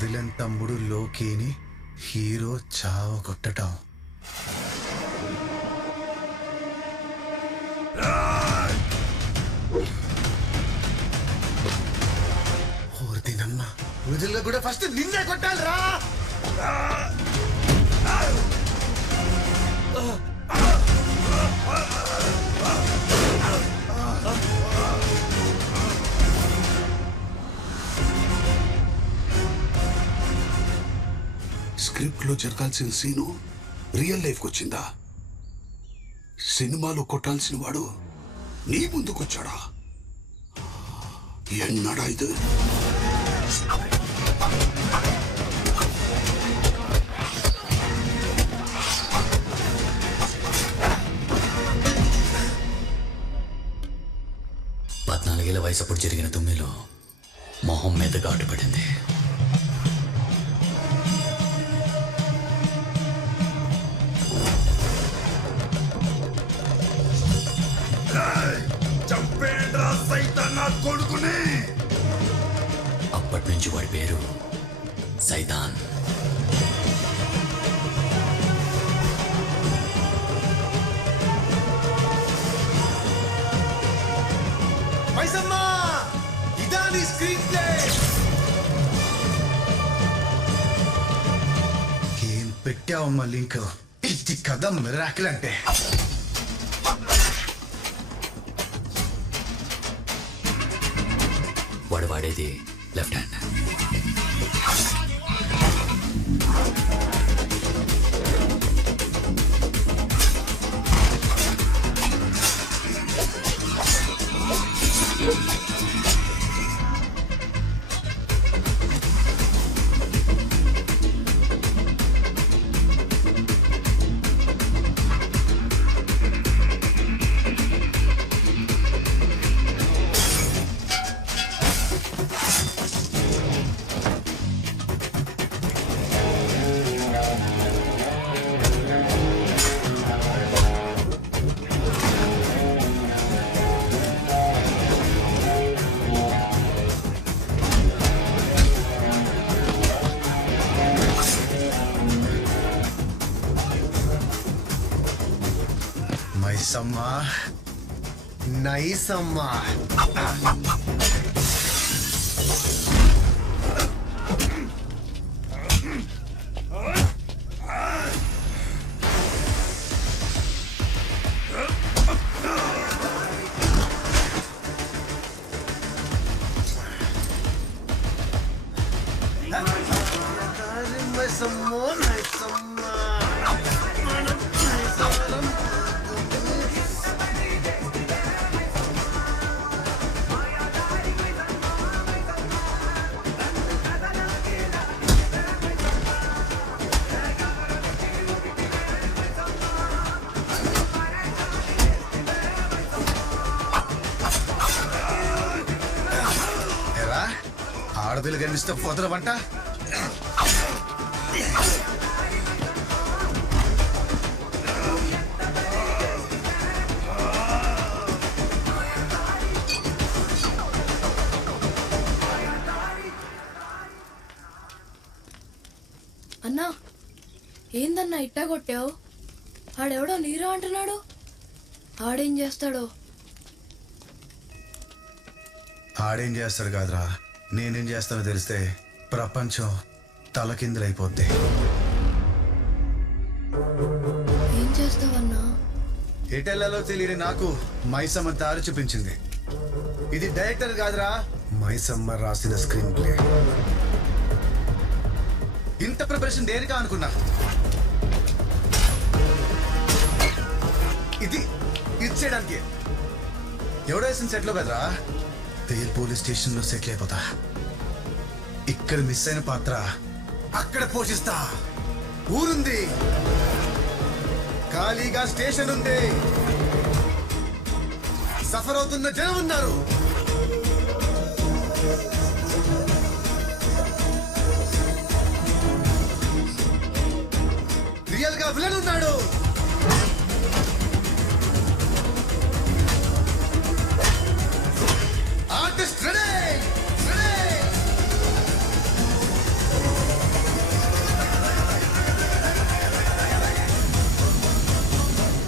విలన్ తమ్ముడు లోకేని హీరో చావ కొట్టటం. ఓర్దినమ్మా, రోజుల్లో కూడా ఫస్ట్ నిన్నే కొట్టాలి రా. స్క్రిప్ట్ లో జరగాల్సిన సీను రియల్ లైఫ్ వచ్చిందా? సినిమాలో కొట్టాల్సిన వాడు నీ ముందుకొచ్చాడా? ఎన్నడా ఇది? పద్నాలుగేళ్ల వయసప్పుడు జరిగిన తుమ్మిలో మొహం మీద ఘాటు పడింది. అప్పటి నుంచి వాడి పేరు సైతాన్. మైసమ్మా, ఇదా నీ స్క్రీన్ ప్లే? ఏం పెట్టావమ్మా లింక్? ఇది కథ మిరాకిల్ అంటే. వాడు వాడేది లెఫ్ట్ హ్యాండ్. మైసమ్మా, నైసమ్మా. ఆడపిల్ల కనిపిస్తే పోతల పంట. అన్నా ఏందన్నా ఇట్టా కొట్టావు? ఆడెవడో నీరు అంటున్నాడు. ఆడేం చేస్తాడో? ఆడేం చేస్తాడు కాదురా, నేనేం చేస్తానో తెలిస్తే ప్రపంచం తలకిందులైపోద్ది. ఏం చేస్తావన్నా? ఎటెల్లలో తెలియని నాకు మైసమ్మ దారి చూపించింది. ఇది డైరెక్టర్ కాదురా, మైసమ్మ రాసిన స్క్రీన్ ప్లే. ఇంత ప్రిపరేషన్ దేనికా అనుకున్నా. ఇది ఇచ్చేయడానికి ఎవడో వేసిన సెట్లో కదరా, పేల్ పోలీస్ స్టేషన్ లో సెటిల్ అయిపోతా. ఇక్కడ మిస్ అయిన పాత్ర అక్కడ పోషిస్తా. ఊరుంది, ఖాళీగా స్టేషన్ ఉంది, సఫర్ అవుతున్న జనం ఉన్నారు. రియల్ గా విలన్ ఉన్నాడు.